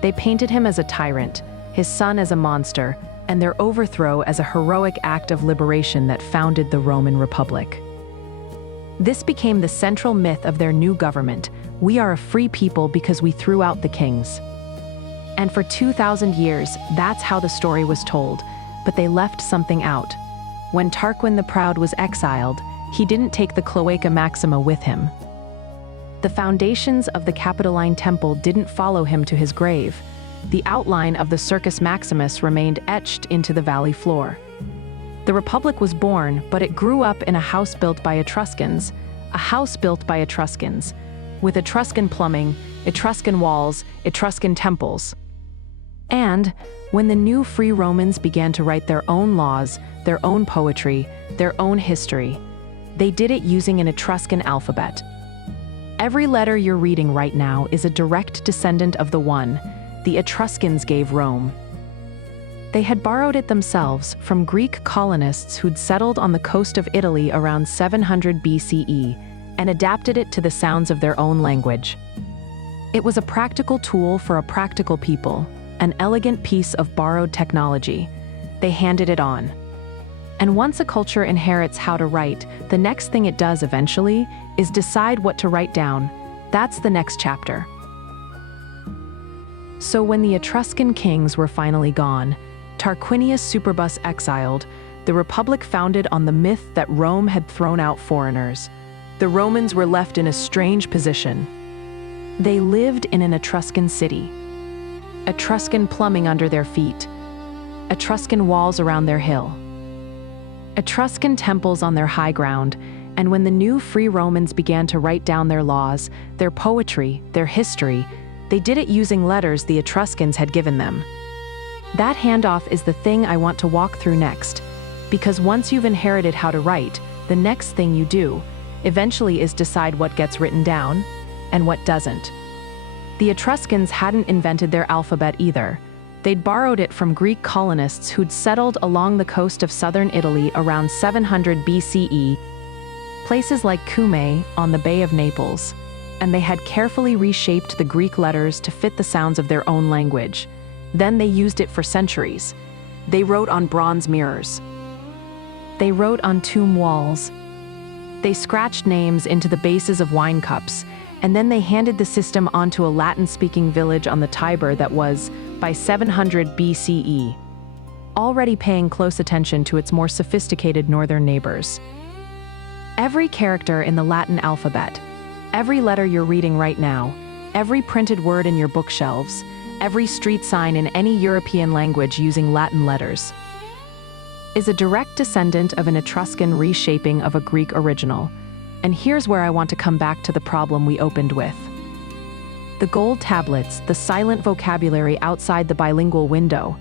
They painted him as a tyrant, his son as a monster, and their overthrow as a heroic act of liberation that founded the Roman Republic. This became the central myth of their new government. We are a free people because we threw out the kings. And for 2,000 years, that's how the story was told, but they left something out. When Tarquin the Proud was exiled, he didn't take the Cloaca Maxima with him. The foundations of the Capitoline Temple didn't follow him to his grave. The outline of the Circus Maximus remained etched into the valley floor. The Republic was born, but it grew up in a house built by Etruscans, with Etruscan plumbing, Etruscan walls, Etruscan temples. And when the new free Romans began to write their own laws, their own poetry, their own history, they did it using an Etruscan alphabet. Every letter you're reading right now is a direct descendant of the one the Etruscans gave Rome. They had borrowed it themselves from Greek colonists who'd settled on the coast of Italy around 700 BCE and adapted it to the sounds of their own language. It was a practical tool for a practical people, an elegant piece of borrowed technology. They handed it on. And once a culture inherits how to write, the next thing it does eventually is decide what to write down. That's the next chapter. So when the Etruscan kings were finally gone, Tarquinius Superbus exiled, the Republic founded on the myth that Rome had thrown out foreigners. The Romans were left in a strange position. They lived in an Etruscan city. Etruscan plumbing under their feet. Etruscan walls around their hill. Etruscan temples on their high ground, and when the new free Romans began to write down their laws, their poetry, their history, they did it using letters the Etruscans had given them. That handoff is the thing I want to walk through next, because once you've inherited how to write, the next thing you do, eventually, is decide what gets written down and what doesn't. The Etruscans hadn't invented their alphabet either. They'd borrowed it from Greek colonists who'd settled along the coast of southern Italy around 700 BCE, places like Cumae on the Bay of Naples, and they had carefully reshaped the Greek letters to fit the sounds of their own language. Then they used it for centuries. They wrote on bronze mirrors. They wrote on tomb walls. They scratched names into the bases of wine cups, and then they handed the system onto a Latin-speaking village on the Tiber that was, by 700 BCE, already paying close attention to its more sophisticated northern neighbors. Every character in the Latin alphabet, every letter you're reading right now, every printed word in your bookshelves, every street sign in any European language using Latin letters, is a direct descendant of an Etruscan reshaping of a Greek original. And here's where I want to come back to the problem we opened with. The gold tablets, the silent vocabulary outside the bilingual window.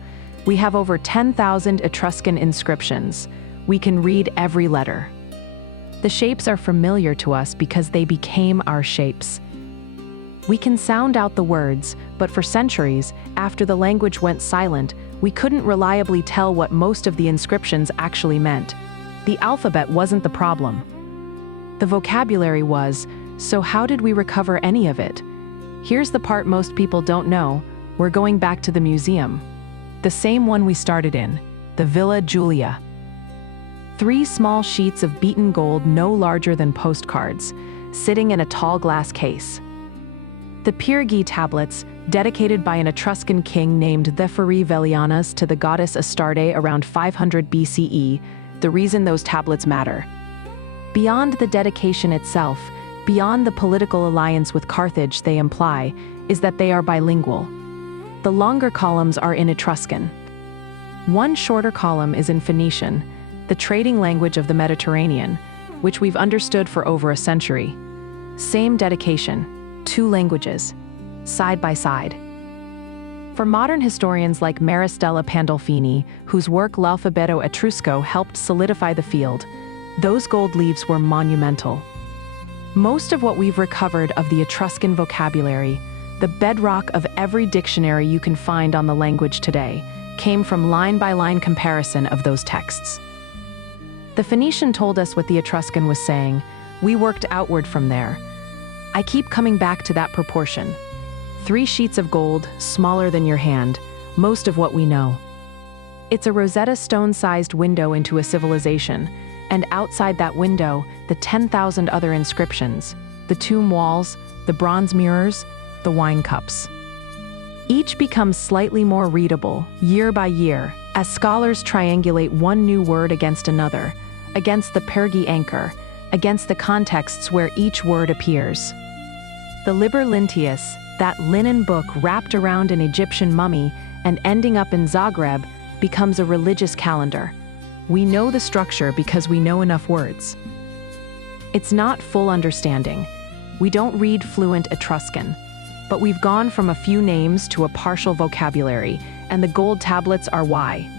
We have over 10,000 Etruscan inscriptions. We can read every letter. The shapes are familiar to us because they became our shapes. We can sound out the words, but for centuries, after the language went silent, we couldn't reliably tell what most of the inscriptions actually meant. The alphabet wasn't the problem. The vocabulary was, so how did we recover any of it? Here's the part most people don't know. We're going back to the museum. The same one we started in, the Villa Julia. 3 small sheets of beaten gold no larger than postcards, sitting in a tall glass case. The Pyrgi tablets, dedicated by an Etruscan king named Velianas to the goddess Astarte around 500 BCE, the reason those tablets matter. Beyond the dedication itself, beyond the political alliance with Carthage they imply, is that they are bilingual. The longer columns are in Etruscan. One shorter column is in Phoenician, the trading language of the Mediterranean, which we've understood for over a century. Same dedication, 2 languages, side by side. For modern historians like Maristella Pandolfini, whose work L'Alfabeto Etrusco helped solidify the field, those gold leaves were monumental. Most of what we've recovered of the Etruscan vocabulary, the bedrock of every dictionary you can find on the language today, came from line-by-line comparison of those texts. The Phoenician told us what the Etruscan was saying. We worked outward from there. I keep coming back to that proportion. 3 sheets of gold, smaller than your hand, most of what we know. It's a Rosetta Stone-sized window into a civilization, and outside that window, the 10,000 other inscriptions, the tomb walls, the bronze mirrors, the wine cups. Each becomes slightly more readable, year by year, as scholars triangulate one new word against another, against the Pyrgi anchor, against the contexts where each word appears. The Liber Linteus, that linen book wrapped around an Egyptian mummy and ending up in Zagreb, becomes a religious calendar. We know the structure because we know enough words. It's not full understanding. We don't read fluent Etruscan, but we've gone from a few names to a partial vocabulary, and the gold tablets are why.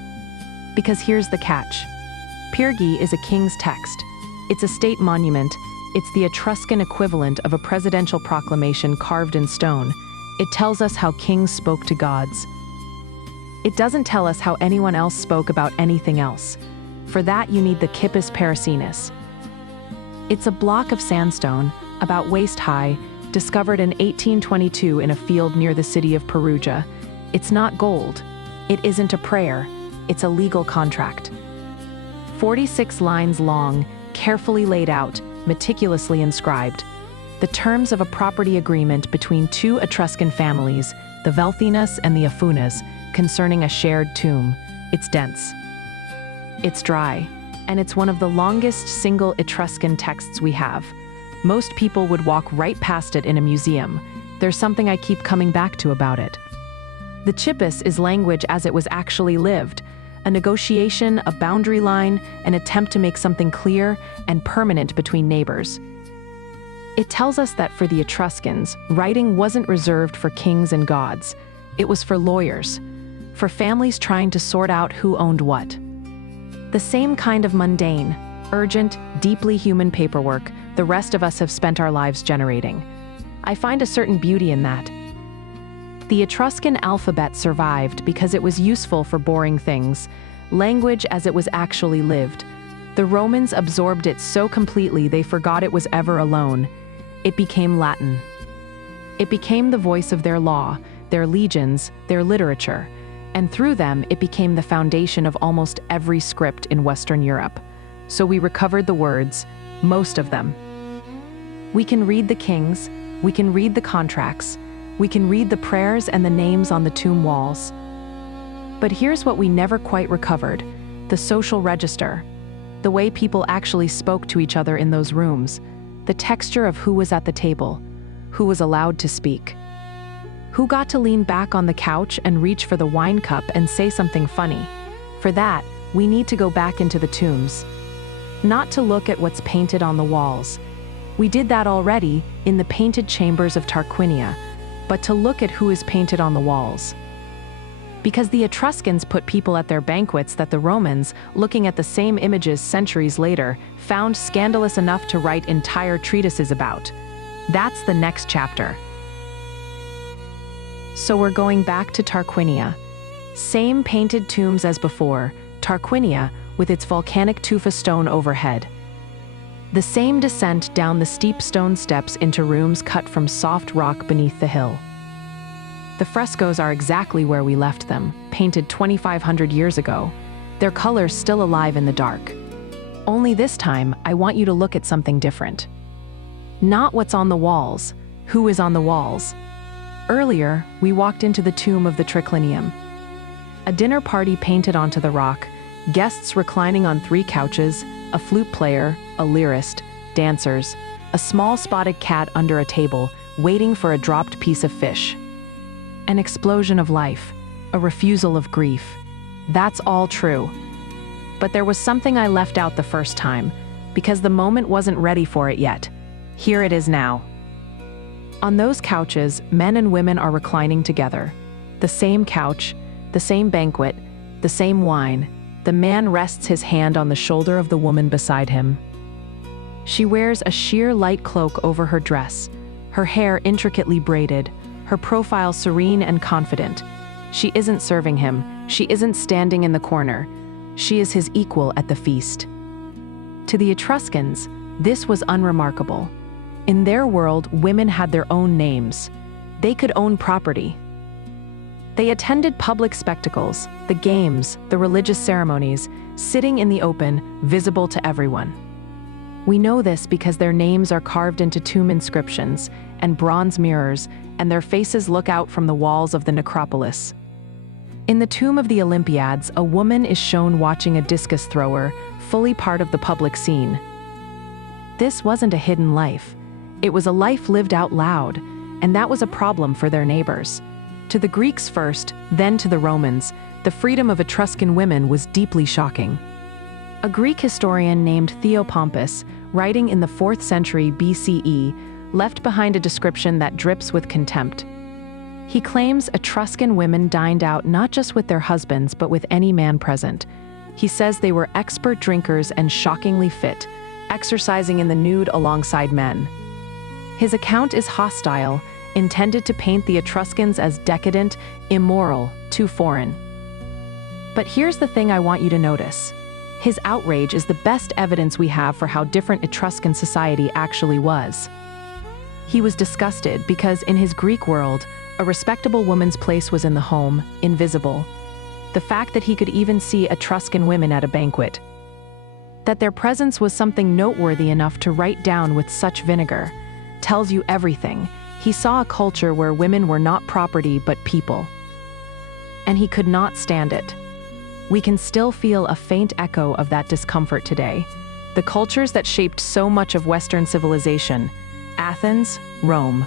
Because here's the catch. Pyrgi is a king's text. It's a state monument. It's the Etruscan equivalent of a presidential proclamation carved in stone. It tells us how kings spoke to gods. It doesn't tell us how anyone else spoke about anything else. For that, you need the Kippus Paracenus. It's a block of sandstone, about waist high, discovered in 1822 in a field near the city of Perugia. It's not gold. It isn't a prayer. It's a legal contract. 46 lines long, carefully laid out, meticulously inscribed. The terms of a property agreement between 2 Etruscan families, the Velthinas and the Afunas, concerning a shared tomb. It's dense. It's dry, and it's one of the longest single Etruscan texts we have. Most people would walk right past it in a museum. there's something I keep coming back to about it. The Chippus is language as it was actually lived, a negotiation, a boundary line, an attempt to make something clear and permanent between neighbors. It tells us that for the Etruscans, writing wasn't reserved for kings and gods. It was for lawyers, for families trying to sort out who owned what. The same kind of mundane, urgent, deeply human paperwork the rest of us have spent our lives generating. I find a certain beauty in that. The Etruscan alphabet survived because it was useful for boring things, language as it was actually lived. The Romans absorbed it so completely they forgot it was ever alone. It became Latin. It became the voice of their law, their legions, their literature, and through them it became the foundation of almost every script in Western Europe. So we recovered the words, most of them. We can read the kings, we can read the contracts, we can read the prayers and the names on the tomb walls. But here's what we never quite recovered, the social register, the way people actually spoke to each other in those rooms, the texture of who was at the table, who was allowed to speak, who got to lean back on the couch and reach for the wine cup and say something funny. For that, we need to go back into the tombs. Not to look at what's painted on the walls. We did that already in the painted chambers of Tarquinia, but to look at who is painted on the walls. Because the Etruscans put people at their banquets that the Romans, looking at the same images centuries later, found scandalous enough to write entire treatises about. That's the next chapter. So we're going back to Tarquinia. Same painted tombs as before, Tarquinia with its volcanic tufa stone overhead. The same descent down the steep stone steps into rooms cut from soft rock beneath the hill. The frescoes are exactly where we left them, painted 2,500 years ago, their colors still alive in the dark. Only this time, I want you to look at something different. Not what's on the walls, who is on the walls. Earlier, we walked into the tomb of the Triclinium. A dinner party painted onto the rock, guests reclining on 3 couches, a flute player, a lyrist, dancers, a small spotted cat under a table, waiting for a dropped piece of fish. An explosion of life, a refusal of grief. That's all true. But there was something I left out the first time, because the moment wasn't ready for it yet. Here it is now. On those couches, men and women are reclining together. The same couch, the same banquet, the same wine. The man rests his hand on the shoulder of the woman beside him. She wears a sheer light cloak over her dress, her hair intricately braided, her profile serene and confident. She isn't serving him, she isn't standing in the corner. She is his equal at the feast. To the Etruscans, this was unremarkable. In their world, women had their own names. They could own property. They attended public spectacles, the games, the religious ceremonies, sitting in the open, visible to everyone. We know this because their names are carved into tomb inscriptions and bronze mirrors, and their faces look out from the walls of the necropolis. In the tomb of the Olympiads, a woman is shown watching a discus thrower, fully part of the public scene. This wasn't a hidden life. It was a life lived out loud, and that was a problem for their neighbors. To the Greeks first, then to the Romans, the freedom of Etruscan women was deeply shocking. A Greek historian named Theopompus, writing in the 4th century BCE, left behind a description that drips with contempt. He claims Etruscan women dined out not just with their husbands but with any man present. He says they were expert drinkers and shockingly fit, exercising in the nude alongside men. His account is hostile, intended to paint the Etruscans as decadent, immoral, too foreign. But here's the thing I want you to notice. His outrage is the best evidence we have for how different Etruscan society actually was. He was disgusted because in his Greek world, a respectable woman's place was in the home, invisible. The fact that he could even see Etruscan women at a banquet, that their presence was something noteworthy enough to write down with such vinegar, tells you everything. He saw a culture where women were not property but people. And he could not stand it. We can still feel a faint echo of that discomfort today. The cultures that shaped so much of Western civilization, Athens, Rome.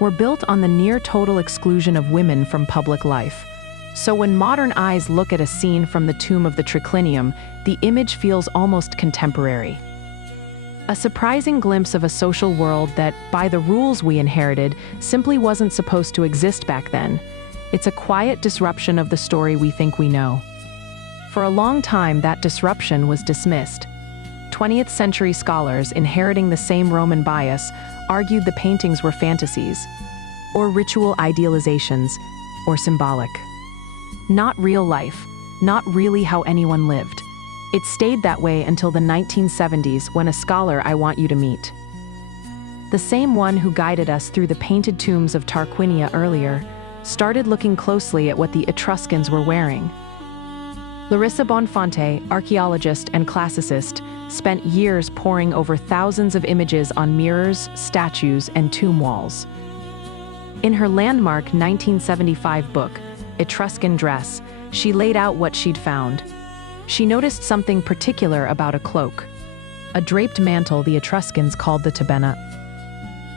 were built on the near-total exclusion of women from public life. So when modern eyes look at a scene from the tomb of the Triclinium, the image feels almost contemporary. A surprising glimpse of a social world that, by the rules we inherited, simply wasn't supposed to exist back then. It's a quiet disruption of the story we think we know. For a long time, that disruption was dismissed. 20th century scholars, inheriting the same Roman bias, argued the paintings were fantasies, or ritual idealizations, or symbolic. Not real life, not really how anyone lived. It stayed that way until the 1970s, when a scholar I want you to meet, the same one who guided us through the painted tombs of Tarquinia earlier, started looking closely at what the Etruscans were wearing. Larissa Bonfante, archaeologist and classicist, spent years poring over thousands of images on mirrors, statues, and tomb walls. In her landmark 1975 book, Etruscan Dress, she laid out what she'd found. She noticed something particular about a cloak, a draped mantle the Etruscans called the tabena.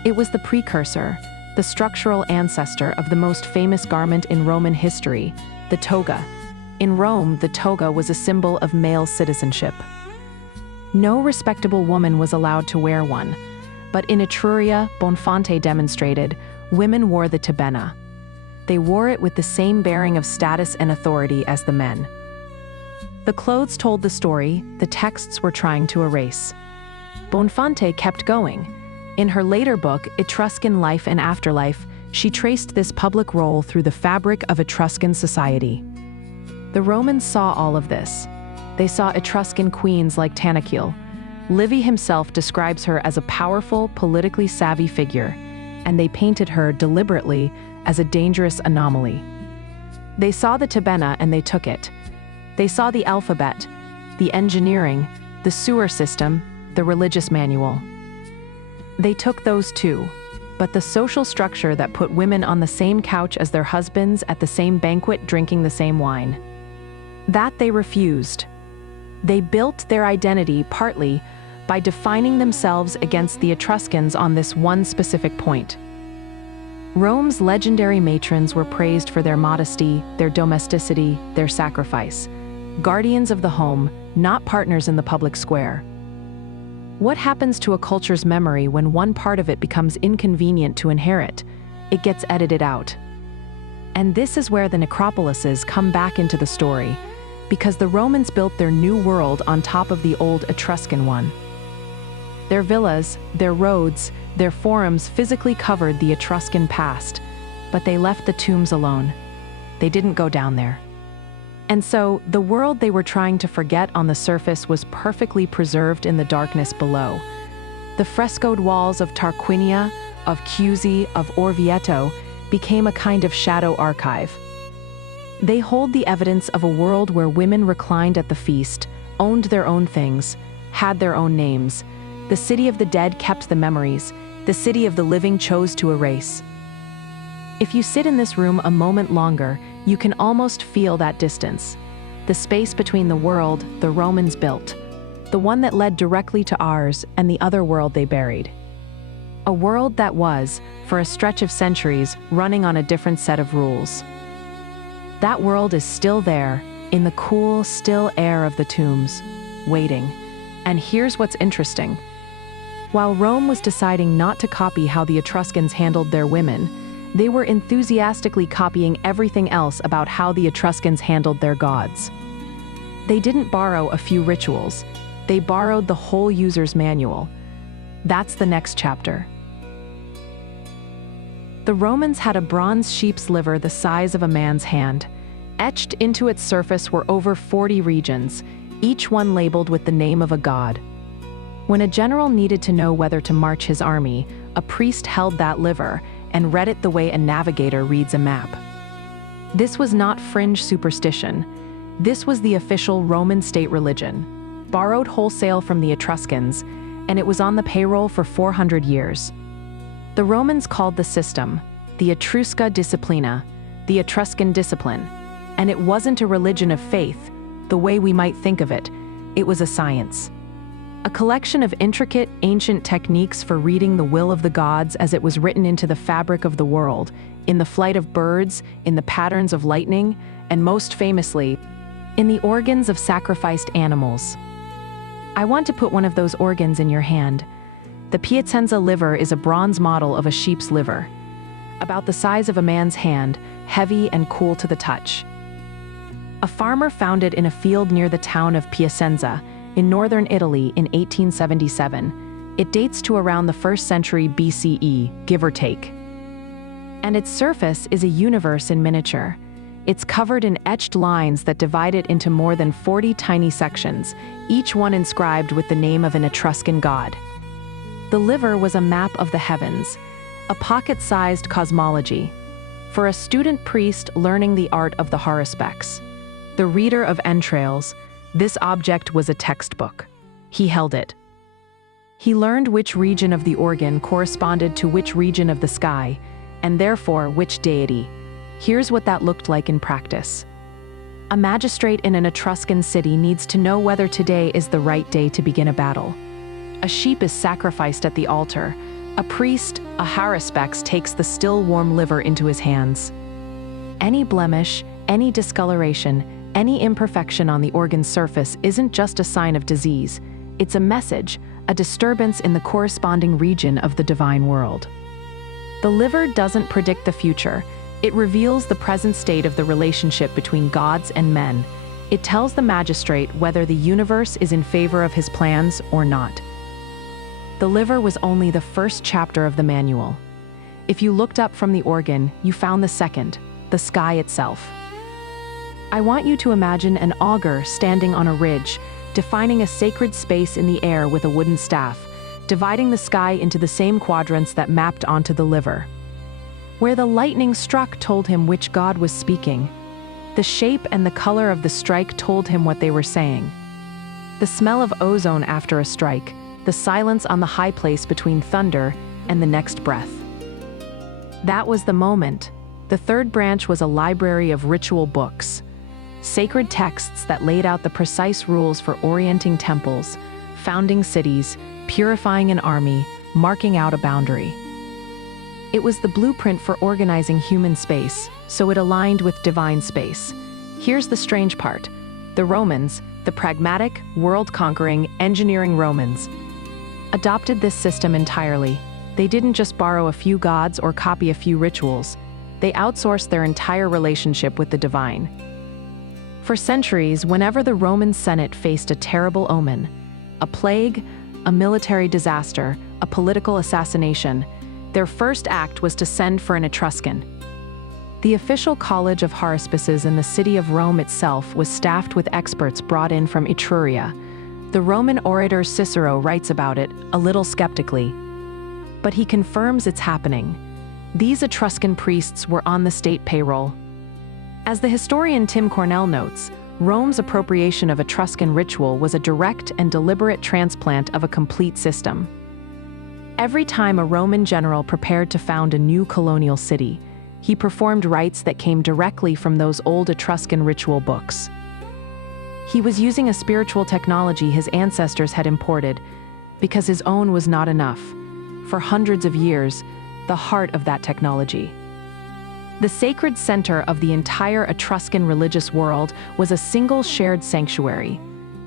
It was the precursor, the structural ancestor of the most famous garment in Roman history, the toga. In Rome, the toga was a symbol of male citizenship. No respectable woman was allowed to wear one, but in Etruria, Bonfante demonstrated, women wore the tabena. They wore it with the same bearing of status and authority as the men. The clothes told the story the texts were trying to erase. Bonfante kept going. In her later book, Etruscan Life and Afterlife, she traced this public role through the fabric of Etruscan society. The Romans saw all of this. They saw Etruscan queens like Tanachil. Livy himself describes her as a powerful, politically savvy figure, and they painted her deliberately as a dangerous anomaly. They saw the tabena and they took it. They saw the alphabet, the engineering, the sewer system, the religious manual. They took those too, but the social structure that put women on the same couch as their husbands at the same banquet drinking the same wine. That they refused. They built their identity partly by defining themselves against the Etruscans on this one specific point. Rome's legendary matrons were praised for their modesty, their domesticity, their sacrifice. Guardians of the home, not partners in the public square. What happens to a culture's memory when one part of it becomes inconvenient to inherit? It gets edited out. And this is where the Necropolises come back into the story, because the Romans built their new world on top of the old Etruscan one. Their villas, their roads, their forums physically covered the Etruscan past, but they left the tombs alone. They didn't go down there. And so, the world they were trying to forget on the surface was perfectly preserved in the darkness below. The frescoed walls of Tarquinia, of Chiusi, of Orvieto became a kind of shadow archive. They hold the evidence of a world where women reclined at the feast, owned their own things, had their own names. The city of the dead kept the memories. The city of the living chose to erase. If you sit in this room a moment longer, you can almost feel that distance. The space between the world the Romans built, the one that led directly to ours, and the other world they buried. A world that was, for a stretch of centuries, running on a different set of rules. That world is still there, in the cool, still air of the tombs, waiting. And here's what's interesting. While Rome was deciding not to copy how the Etruscans handled their women, they were enthusiastically copying everything else about how the Etruscans handled their gods. They didn't borrow a few rituals. They borrowed the whole user's manual. That's the next chapter. The Romans had a bronze sheep's liver the size of a man's hand. Etched into its surface were over 40 regions, each one labeled with the name of a god. When a general needed to know whether to march his army, a priest held that liver and read it the way a navigator reads a map. This was not fringe superstition. This was the official Roman state religion, borrowed wholesale from the Etruscans, and it was on the payroll for 400 years. The Romans called the system the Etrusca Disciplina, the Etruscan discipline, and it wasn't a religion of faith, the way we might think of it. It was a science. a collection of intricate, ancient techniques for reading the will of the gods as it was written into the fabric of the world, in the flight of birds, in the patterns of lightning, and most famously, in the organs of sacrificed animals. I want to put one of those organs in your hand. The Piacenza liver is a bronze model of a sheep's liver, about the size of a man's hand, heavy and cool to the touch. A farmer found it in a field near the town of Piacenza, in northern Italy in 1877. It dates to around the 1st century BCE, give or take. And its surface is a universe in miniature. It's covered in etched lines that divide it into more than 40 tiny sections, each one inscribed with the name of an Etruscan god. The liver was a map of the heavens, a pocket-sized cosmology, for a student priest learning the art of the haruspex. The reader of entrails, this object was a textbook. He held it. He learned which region of the organ corresponded to which region of the sky, and therefore which deity. Here's what that looked like in practice. A magistrate in an Etruscan city needs to know whether today is the right day to begin a battle. A sheep is sacrificed at the altar. A priest, a haruspex, takes the still warm liver into his hands. Any blemish, any discoloration, any imperfection on the organ's surface isn't just a sign of disease. It's a message, a disturbance in the corresponding region of the divine world. The liver doesn't predict the future. It reveals the present state of the relationship between gods and men. It tells the magistrate whether the universe is in favor of his plans or not. The liver was only the first chapter of the manual. If you looked up from the organ, you found the second, the sky itself. I want you to imagine an augur standing on a ridge, defining a sacred space in the air with a wooden staff, dividing the sky into the same quadrants that mapped onto the liver. Where the lightning struck told him which god was speaking. The shape and the color of the strike told him what they were saying. The smell of ozone after a strike, the silence on the high place between thunder and the next breath. That was the moment. The third branch was a library of ritual books, sacred texts that laid out the precise rules for orienting temples, founding cities, purifying an army, marking out a boundary. It was the blueprint for organizing human space, so it aligned with divine space. Here's the strange part. The Romans, the pragmatic, world-conquering, engineering Romans, adopted this system entirely. They didn't just borrow a few gods or copy a few rituals. They outsourced their entire relationship with the divine. For centuries, whenever the Roman Senate faced a terrible omen, a plague, a military disaster, a political assassination, their first act was to send for an Etruscan. The official college of haruspices in the city of Rome itself was staffed with experts brought in from Etruria. The Roman orator Cicero writes about it, a little skeptically, but he confirms it's happening. These Etruscan priests were on the state payroll. As the historian Tim Cornell notes, Rome's appropriation of Etruscan ritual was a direct and deliberate transplant of a complete system. Every time a Roman general prepared to found a new colonial city, he performed rites that came directly from those old Etruscan ritual books. He was using a spiritual technology his ancestors had imported, because his own was not enough. For hundreds of years, the heart of that technology. The sacred center of the entire Etruscan religious world was a single shared sanctuary,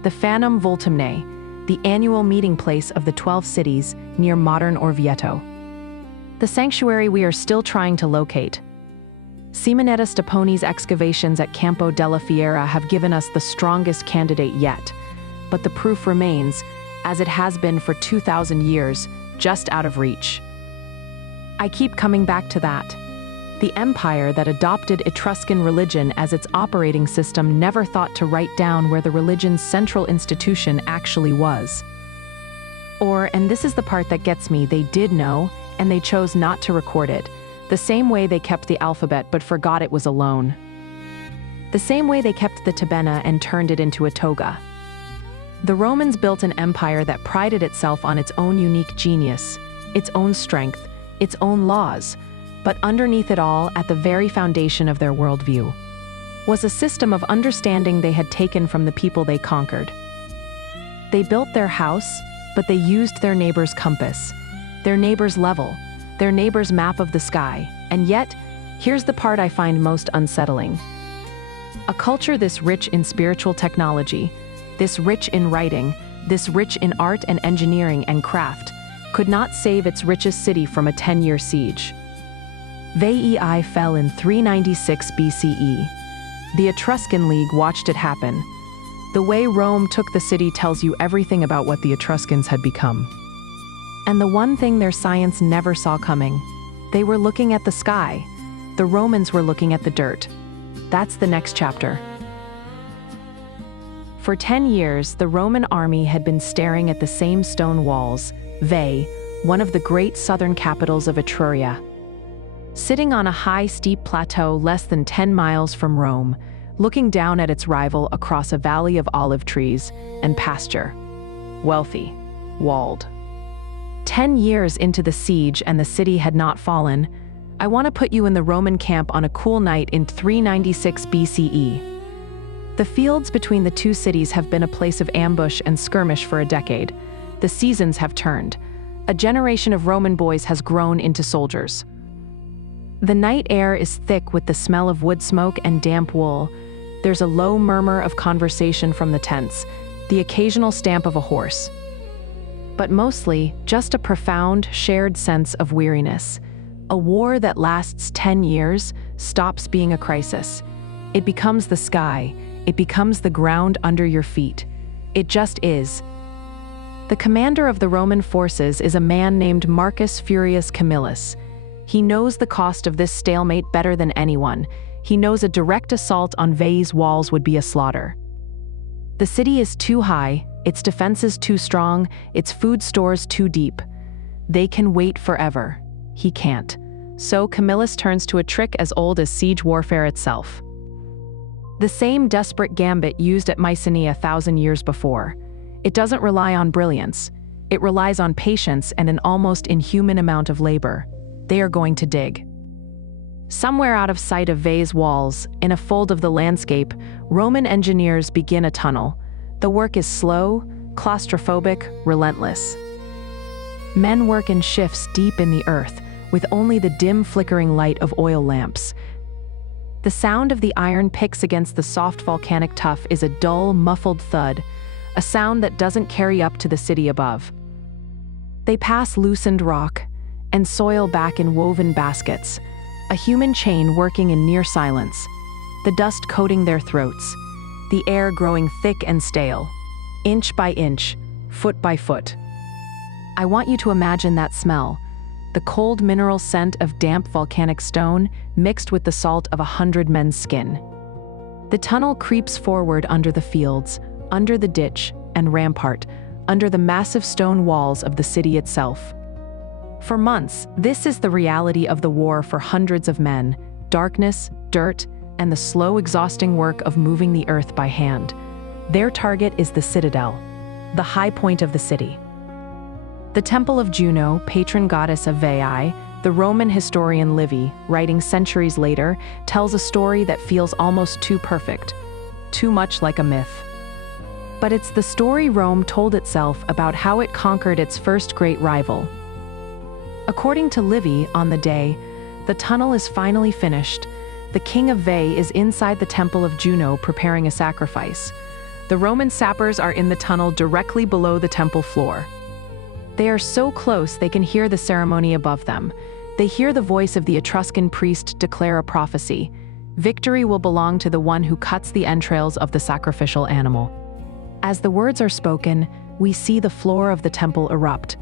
the Fanum Voltumnae, the annual meeting place of the 12 cities near modern Orvieto. The sanctuary we are still trying to locate. Simonetta Steponi's excavations at Campo della Fiera have given us the strongest candidate yet, but the proof remains, as it has been for 2,000 years, just out of reach. I keep coming back to that. The empire that adopted Etruscan religion as its operating system never thought to write down where the religion's central institution actually was. Or, and this is the part that gets me, they did know, and they chose not to record it, the same way they kept the alphabet but forgot it was a loan. The same way they kept the tabena and turned it into a toga. The Romans built an empire that prided itself on its own unique genius, its own strength, its own laws, but underneath it all, at the very foundation of their worldview, was a system of understanding they had taken from the people they conquered. They built their house, but they used their neighbor's compass, their neighbor's level, their neighbor's map of the sky. And yet, here's the part I find most unsettling. A culture this rich in spiritual technology, this rich in writing, this rich in art and engineering and craft, could not save its richest city from a 10-year siege. Veii fell in 396 BCE. The Etruscan League watched it happen. The way Rome took the city tells you everything about what the Etruscans had become. And the one thing their science never saw coming, they were looking at the sky. The Romans were looking at the dirt. That's the next chapter. For 10 years, the Roman army had been staring at the same stone walls, Veii, one of the great southern capitals of Etruria. Sitting on a high, steep plateau less than 10 miles from Rome, looking down at its rival across a valley of olive trees and pasture. Wealthy, walled. 10 years into the siege and the city had not fallen, I want to put you in the Roman camp on a cool night in 396 BCE. The fields between the two cities have been a place of ambush and skirmish for a decade. The seasons have turned. A generation of Roman boys has grown into soldiers. The night air is thick with the smell of wood smoke and damp wool. There's a low murmur of conversation from the tents, the occasional stamp of a horse. But mostly, just a profound, shared sense of weariness. A war that lasts 10 years stops being a crisis. It becomes the sky. It becomes the ground under your feet. It just is. The commander of the Roman forces is a man named Marcus Furius Camillus. He knows the cost of this stalemate better than anyone. He knows a direct assault on Veii's walls would be a slaughter. The city is too high, its defenses too strong, its food stores too deep. They can wait forever. He can't. So Camillus turns to a trick as old as siege warfare itself. The same desperate gambit used at Mycenae 1,000 years before. It doesn't rely on brilliance. It relies on patience and an almost inhuman amount of labor. They are going to dig. Somewhere out of sight of Veii's walls, in a fold of the landscape, Roman engineers begin a tunnel. The work is slow, claustrophobic, relentless. Men work in shifts deep in the earth, with only the dim flickering light of oil lamps. The sound of the iron picks against the soft volcanic tuff is a dull, muffled thud, a sound that doesn't carry up to the city above. They pass loosened rock and soil back in woven baskets, a human chain working in near silence, the dust coating their throats, the air growing thick and stale, inch by inch, foot by foot. I want you to imagine that smell, the cold mineral scent of damp volcanic stone mixed with the salt of 100 men's skin. The tunnel creeps forward under the fields, under the ditch and rampart, under the massive stone walls of the city itself. For months, this is the reality of the war for hundreds of men: darkness, dirt, and the slow, exhausting work of moving the earth by hand. Their target is the citadel, the high point of the city. The temple of Juno, patron goddess of Veii, the Roman historian Livy, writing centuries later, tells a story that feels almost too perfect, too much like a myth. But it's the story Rome told itself about how it conquered its first great rival. According to Livy, on the day the tunnel is finally finished, the king of Veii is inside the temple of Juno preparing a sacrifice. The Roman sappers are in the tunnel directly below the temple floor. They are so close they can hear the ceremony above them. They hear the voice of the Etruscan priest declare a prophecy. Victory will belong to the one who cuts the entrails of the sacrificial animal. As the words are spoken, we see the floor of the temple erupt.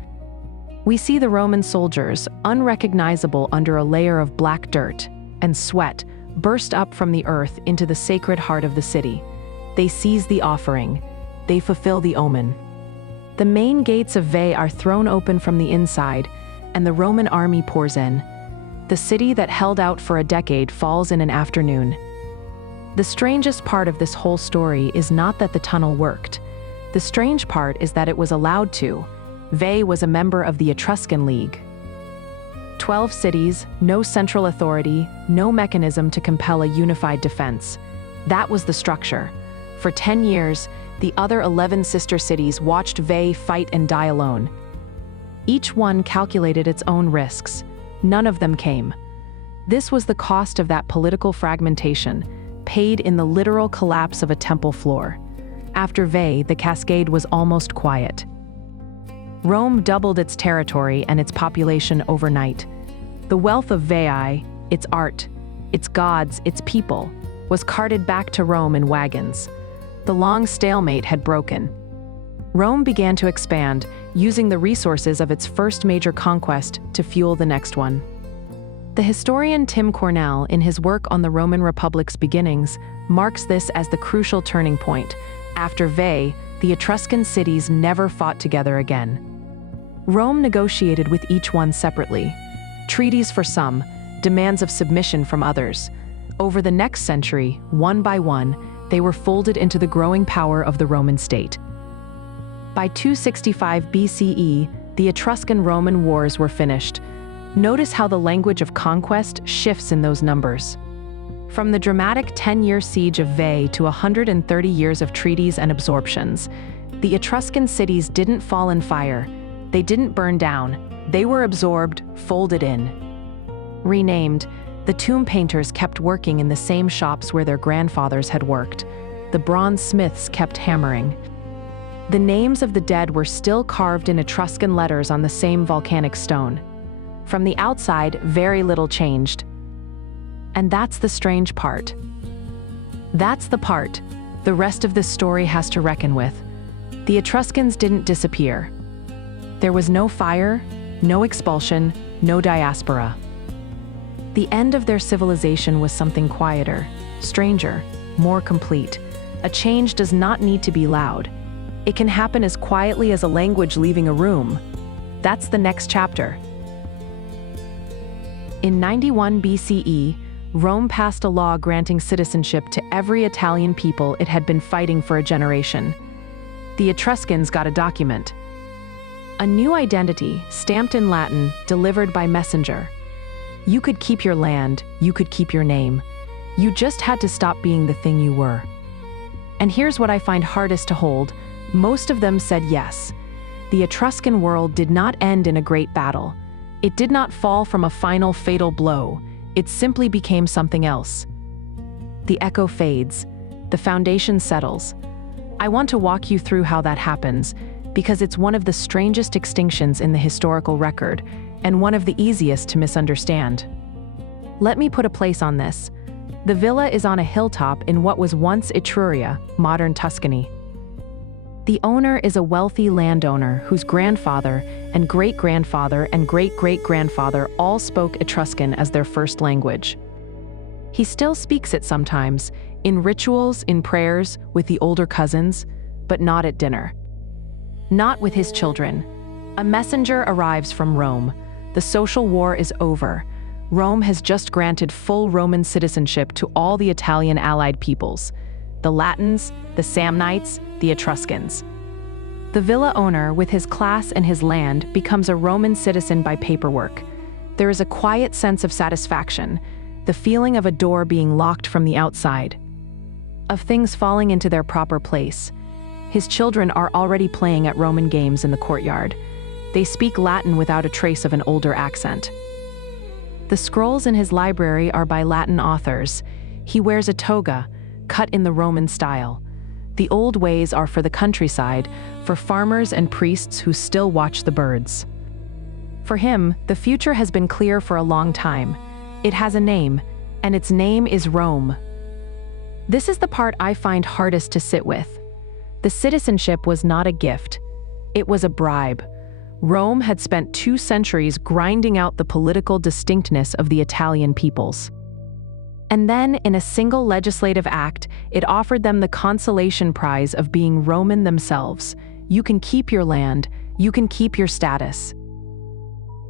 We see the Roman soldiers, unrecognizable under a layer of black dirt and sweat, burst up from the earth into the sacred heart of the city. They seize the offering. They fulfill the omen. The main gates of Veii are thrown open from the inside, and the Roman army pours in. The city that held out for a decade falls in an afternoon. The strangest part of this whole story is not that the tunnel worked. The strange part is that it was allowed to. Veii was a member of the Etruscan League. 12 cities, no central authority, no mechanism to compel a unified defense. That was the structure. For 10 years, The other 11 sister cities watched Veii fight and die alone. Each one calculated its own risks. None of them came. This was the cost of that political fragmentation, paid in the literal collapse of a temple floor. After Veii, the Cascade was almost quiet. Rome doubled its territory and its population overnight. The wealth of Veii, its art, its gods, its people, was carted back to Rome in wagons. The long stalemate had broken. Rome began to expand, using the resources of its first major conquest to fuel the next one. The historian Tim Cornell, in his work on the Roman Republic's beginnings, marks this as the crucial turning point. After Veii, the Etruscan cities never fought together again. Rome negotiated with each one separately. Treaties for some, demands of submission from others. Over the next century, one by one, they were folded into the growing power of the Roman state. By 265 BCE, the Etruscan-Roman wars were finished. Notice how the language of conquest shifts in those numbers. From the dramatic 10-year siege of Veii to 130 years of treaties and absorptions, the Etruscan cities didn't fall in fire. They didn't burn down. They were absorbed, folded in. Renamed, the tomb painters kept working in the same shops where their grandfathers had worked. The bronze smiths kept hammering. The names of the dead were still carved in Etruscan letters on the same volcanic stone. From the outside, very little changed. And that's the strange part. That's the part the rest of this story has to reckon with. The Etruscans didn't disappear. There was no fire, no expulsion, no diaspora. The end of their civilization was something quieter, stranger, more complete. A change does not need to be loud. It can happen as quietly as a language leaving a room. That's the next chapter. In 91 BCE, Rome passed a law granting citizenship to every Italian people it had been fighting for a generation. The Etruscans got a document. A new identity, stamped in Latin, delivered by messenger. You could keep your land, you could keep your name. You just had to stop being the thing you were. And here's what I find hardest to hold. Most of them said yes. The Etruscan world did not end in a great battle. It did not fall from a final fatal blow. It simply became something else. The echo fades. The foundation settles. I want to walk you through how that happens, because it's one of the strangest extinctions in the historical record, and one of the easiest to misunderstand. Let me put a place on this. The villa is on a hilltop in what was once Etruria, modern Tuscany. The owner is a wealthy landowner whose grandfather and great-grandfather and great-great-grandfather all spoke Etruscan as their first language. He still speaks it sometimes, in rituals, in prayers, with the older cousins, but not at dinner. Not with his children. A messenger arrives from Rome. The social war is over. Rome has just granted full Roman citizenship to all the Italian allied peoples. The Latins, the Samnites, the Etruscans. The villa owner, with his class and his land, becomes a Roman citizen by paperwork. There is a quiet sense of satisfaction, the feeling of a door being locked from the outside, of things falling into their proper place. His children are already playing at Roman games in the courtyard. They speak Latin without a trace of an older accent. The scrolls in his library are by Latin authors. He wears a toga, cut in the Roman style. The old ways are for the countryside, for farmers and priests who still watch the birds. For him, the future has been clear for a long time. It has a name, and its name is Rome. This is the part I find hardest to sit with. The citizenship was not a gift. It was a bribe. Rome had spent 2 centuries grinding out the political distinctness of the Italian peoples. And then, in a single legislative act, it offered them the consolation prize of being Roman themselves. You can keep your land, you can keep your status.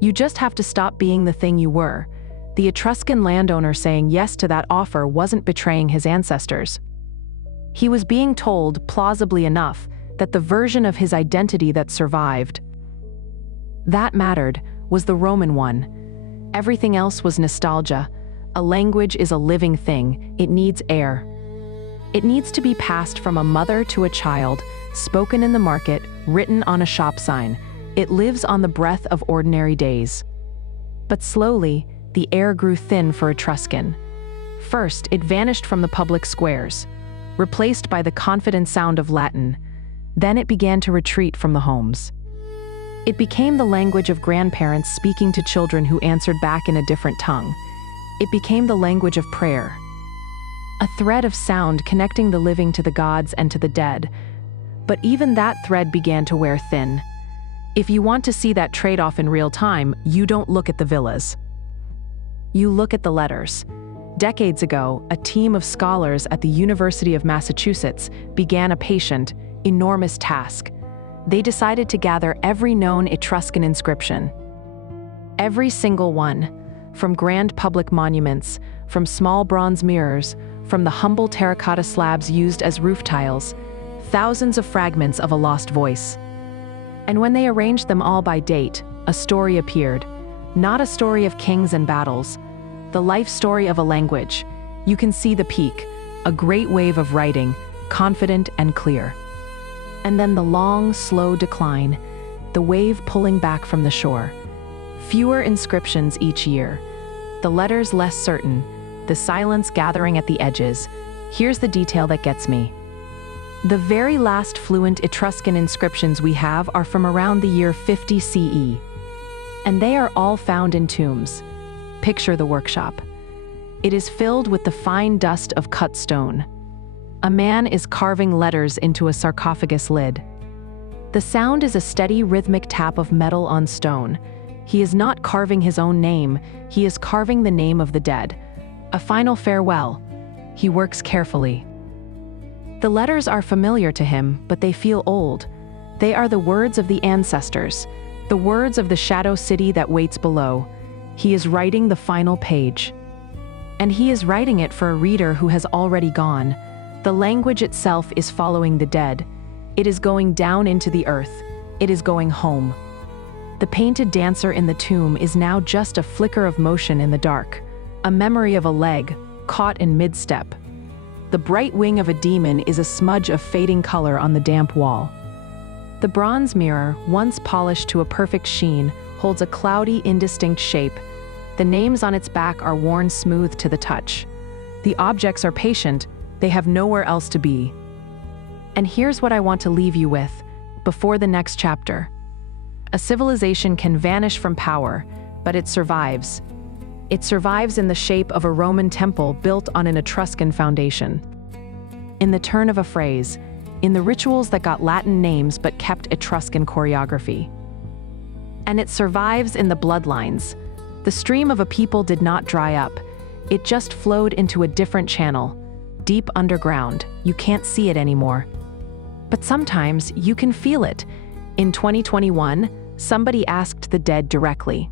You just have to stop being the thing you were. The Etruscan landowner saying yes to that offer wasn't betraying his ancestors. He was being told, plausibly enough, that the version of his identity that survived, that mattered, was the Roman one. Everything else was nostalgia. A language is a living thing. It needs air. It needs to be passed from a mother to a child, spoken in the market, written on a shop sign. It lives on the breath of ordinary days. But slowly, the air grew thin for Etruscan. First, it vanished from the public squares, replaced by the confident sound of Latin. Then it began to retreat from the homes. It became the language of grandparents speaking to children who answered back in a different tongue. It became the language of prayer. A thread of sound connecting the living to the gods and to the dead. But even that thread began to wear thin. If you want to see that trade-off in real time, you don't look at the villas. You look at the letters. Decades ago, a team of scholars at the University of Massachusetts began a patient, enormous task. They decided to gather every known Etruscan inscription. Every single one, from grand public monuments, from small bronze mirrors, from the humble terracotta slabs used as roof tiles, thousands of fragments of a lost voice. And when they arranged them all by date, a story appeared. Not a story of kings and battles, the life story of a language. You can see the peak, a great wave of writing, confident and clear. And then the long, slow decline, the wave pulling back from the shore. Fewer inscriptions each year, the letters less certain, the silence gathering at the edges. Here's the detail that gets me. The very last fluent Etruscan inscriptions we have are from around the year 50 CE. And they are all found in tombs. Picture the workshop. It is filled with the fine dust of cut stone. A man is carving letters into a sarcophagus lid. The sound is a steady rhythmic tap of metal on stone. He is not carving his own name, he is carving the name of the dead. A final farewell. He works carefully. The letters are familiar to him, but they feel old. They are the words of the ancestors, the words of the shadow city that waits below. He is writing the final page. And he is writing it for a reader who has already gone. The language itself is following the dead. It is going down into the earth. It is going home. The painted dancer in the tomb is now just a flicker of motion in the dark, a memory of a leg, caught in mid-step. The bright wing of a demon is a smudge of fading color on the damp wall. The bronze mirror, once polished to a perfect sheen, holds a cloudy, indistinct shape. The names on its back are worn smooth to the touch. The objects are patient, they have nowhere else to be. And here's what I want to leave you with, before the next chapter. A civilization can vanish from power, but it survives. It survives in the shape of a Roman temple built on an Etruscan foundation. In the turn of a phrase, in the rituals that got Latin names but kept Etruscan choreography. And it survives in the bloodlines. The stream of a people did not dry up. It just flowed into a different channel, deep underground. You can't see it anymore. But sometimes you can feel it. In 2021, somebody asked the dead directly.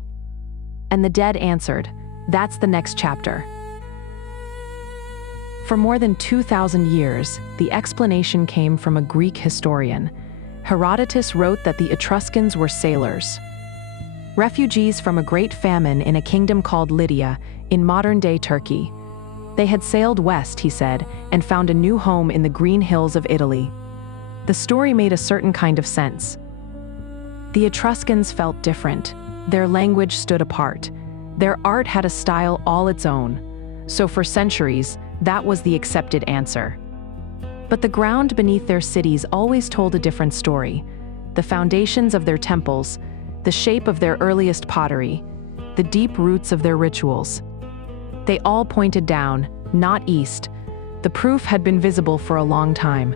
And the dead answered, "That's the next chapter." For more than 2,000 years, the explanation came from a Greek historian. Herodotus wrote that the Etruscans were sailors. Refugees from a great famine in a kingdom called Lydia, in modern-day Turkey. They had sailed west, he said, and found a new home in the green hills of Italy. The story made a certain kind of sense. The Etruscans felt different. Their language stood apart. Their art had a style all its own. So for centuries, that was the accepted answer. But the ground beneath their cities always told a different story. The foundations of their temples, the shape of their earliest pottery, the deep roots of their rituals. They all pointed down, not east. The proof had been visible for a long time.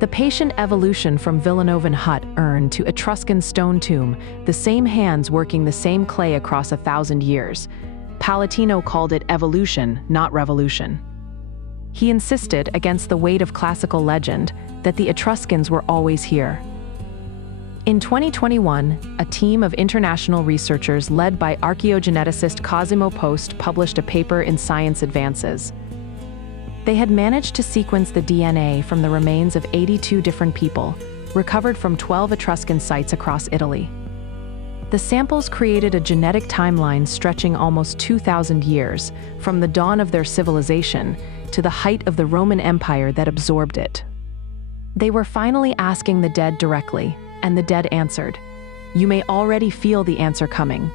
The patient evolution from Villanovan hut urn to Etruscan stone tomb, the same hands working the same clay across 1,000 years. Palatino called it evolution, not revolution. He insisted, against the weight of classical legend, that the Etruscans were always here. In 2021, a team of international researchers led by archaeogeneticist Cosimo Posth published a paper in Science Advances. They had managed to sequence the DNA from the remains of 82 different people, recovered from 12 Etruscan sites across Italy. The samples created a genetic timeline stretching almost 2,000 years, from the dawn of their civilization, to the height of the Roman Empire that absorbed it. They were finally asking the dead directly, and the dead answered. You may already feel the answer coming.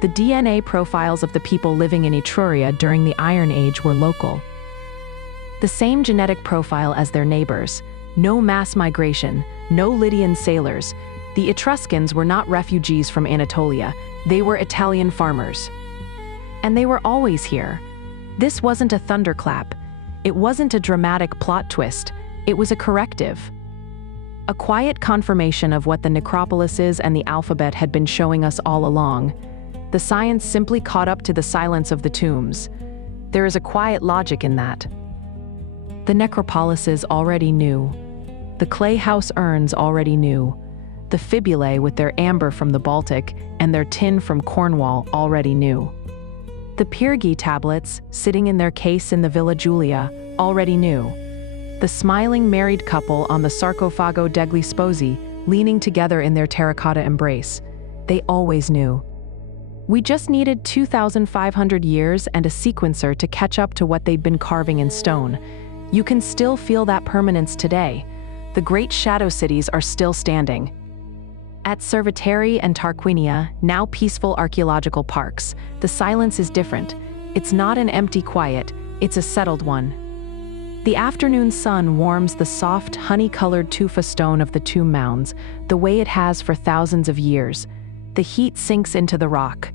The DNA profiles of the people living in Etruria during the Iron Age were local. The same genetic profile as their neighbors. No mass migration, no Lydian sailors. The Etruscans were not refugees from Anatolia, they were Italian farmers. And they were always here. This wasn't a thunderclap. It wasn't a dramatic plot twist. It was a corrective. A quiet confirmation of what the Necropolises and the alphabet had been showing us all along. The science simply caught up to the silence of the tombs. There is a quiet logic in that. The Necropolises already knew. The clay house urns already knew. The fibulae with their amber from the Baltic and their tin from Cornwall already knew. The Pyrgi tablets, sitting in their case in the Villa Giulia, already knew. The smiling married couple on the Sarcofago degli Sposi, leaning together in their terracotta embrace, they always knew. We just needed 2,500 years and a sequencer to catch up to what they'd been carving in stone. You can still feel that permanence today. The great shadow cities are still standing. At Cerveteri and Tarquinia, now peaceful archaeological parks, the silence is different. It's not an empty quiet, it's a settled one. The afternoon sun warms the soft, honey-colored tufa stone of the tomb mounds, the way it has for thousands of years. The heat sinks into the rock.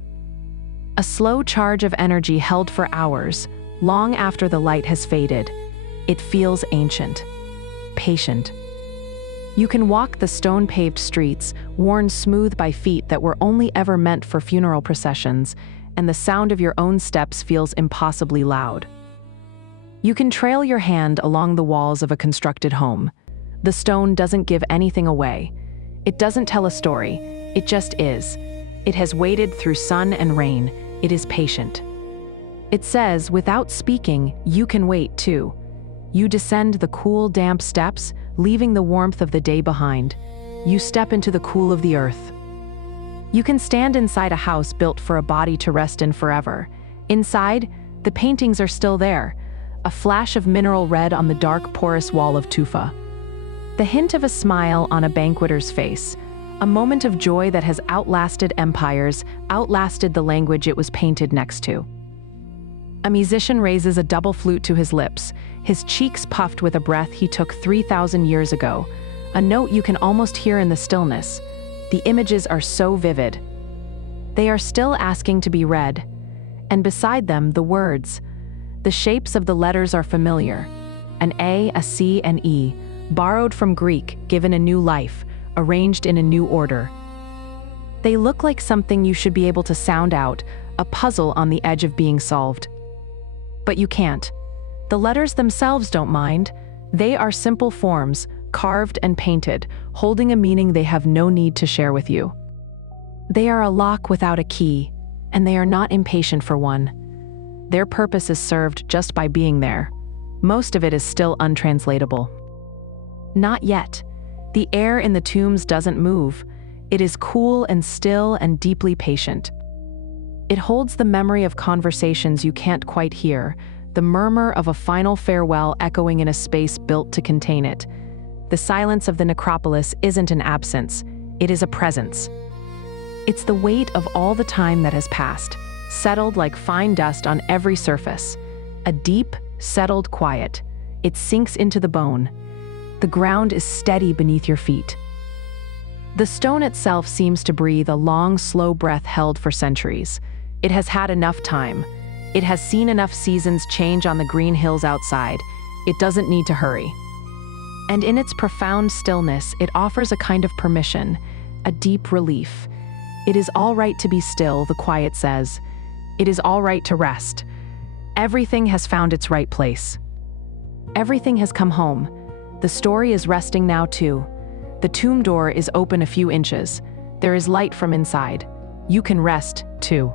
A slow charge of energy held for hours, long after the light has faded. It feels ancient, patient. You can walk the stone-paved streets, worn smooth by feet that were only ever meant for funeral processions, and the sound of your own steps feels impossibly loud. You can trail your hand along the walls of a constructed home. The stone doesn't give anything away. It doesn't tell a story. It just is. It has waded through sun and rain. It is patient. It says, without speaking, you can wait too. You descend the cool, damp steps, leaving the warmth of the day behind. You step into the cool of the earth. You can stand inside a house built for a body to rest in forever. Inside, the paintings are still there, a flash of mineral red on the dark, porous wall of tufa. The hint of a smile on a banqueter's face, a moment of joy that has outlasted empires, outlasted the language it was painted next to. A musician raises a double flute to his lips, his cheeks puffed with a breath he took 3,000 years ago, a note you can almost hear in the stillness. The images are so vivid. They are still asking to be read, and beside them, the words. The shapes of the letters are familiar. An A, a C, an E, borrowed from Greek, given a new life, arranged in a new order. They look like something you should be able to sound out, a puzzle on the edge of being solved. But you can't. The letters themselves don't mind. They are simple forms, carved and painted, holding a meaning they have no need to share with you. They are a lock without a key, and they are not impatient for one. Their purpose is served just by being there. Most of it is still untranslatable. Not yet. The air in the tombs doesn't move. It is cool and still and deeply patient. It holds the memory of conversations you can't quite hear, the murmur of a final farewell echoing in a space built to contain it. The silence of the necropolis isn't an absence, it is a presence. It's the weight of all the time that has passed, settled like fine dust on every surface. A deep, settled quiet. It sinks into the bone. The ground is steady beneath your feet. The stone itself seems to breathe a long, slow breath held for centuries. It has had enough time. It has seen enough seasons change on the green hills outside. It doesn't need to hurry. And in its profound stillness, it offers a kind of permission, a deep relief. It is all right to be still, the quiet says. It is all right to rest. Everything has found its right place. Everything has come home. The story is resting now too. The tomb door is open a few inches. There is light from inside. You can rest too.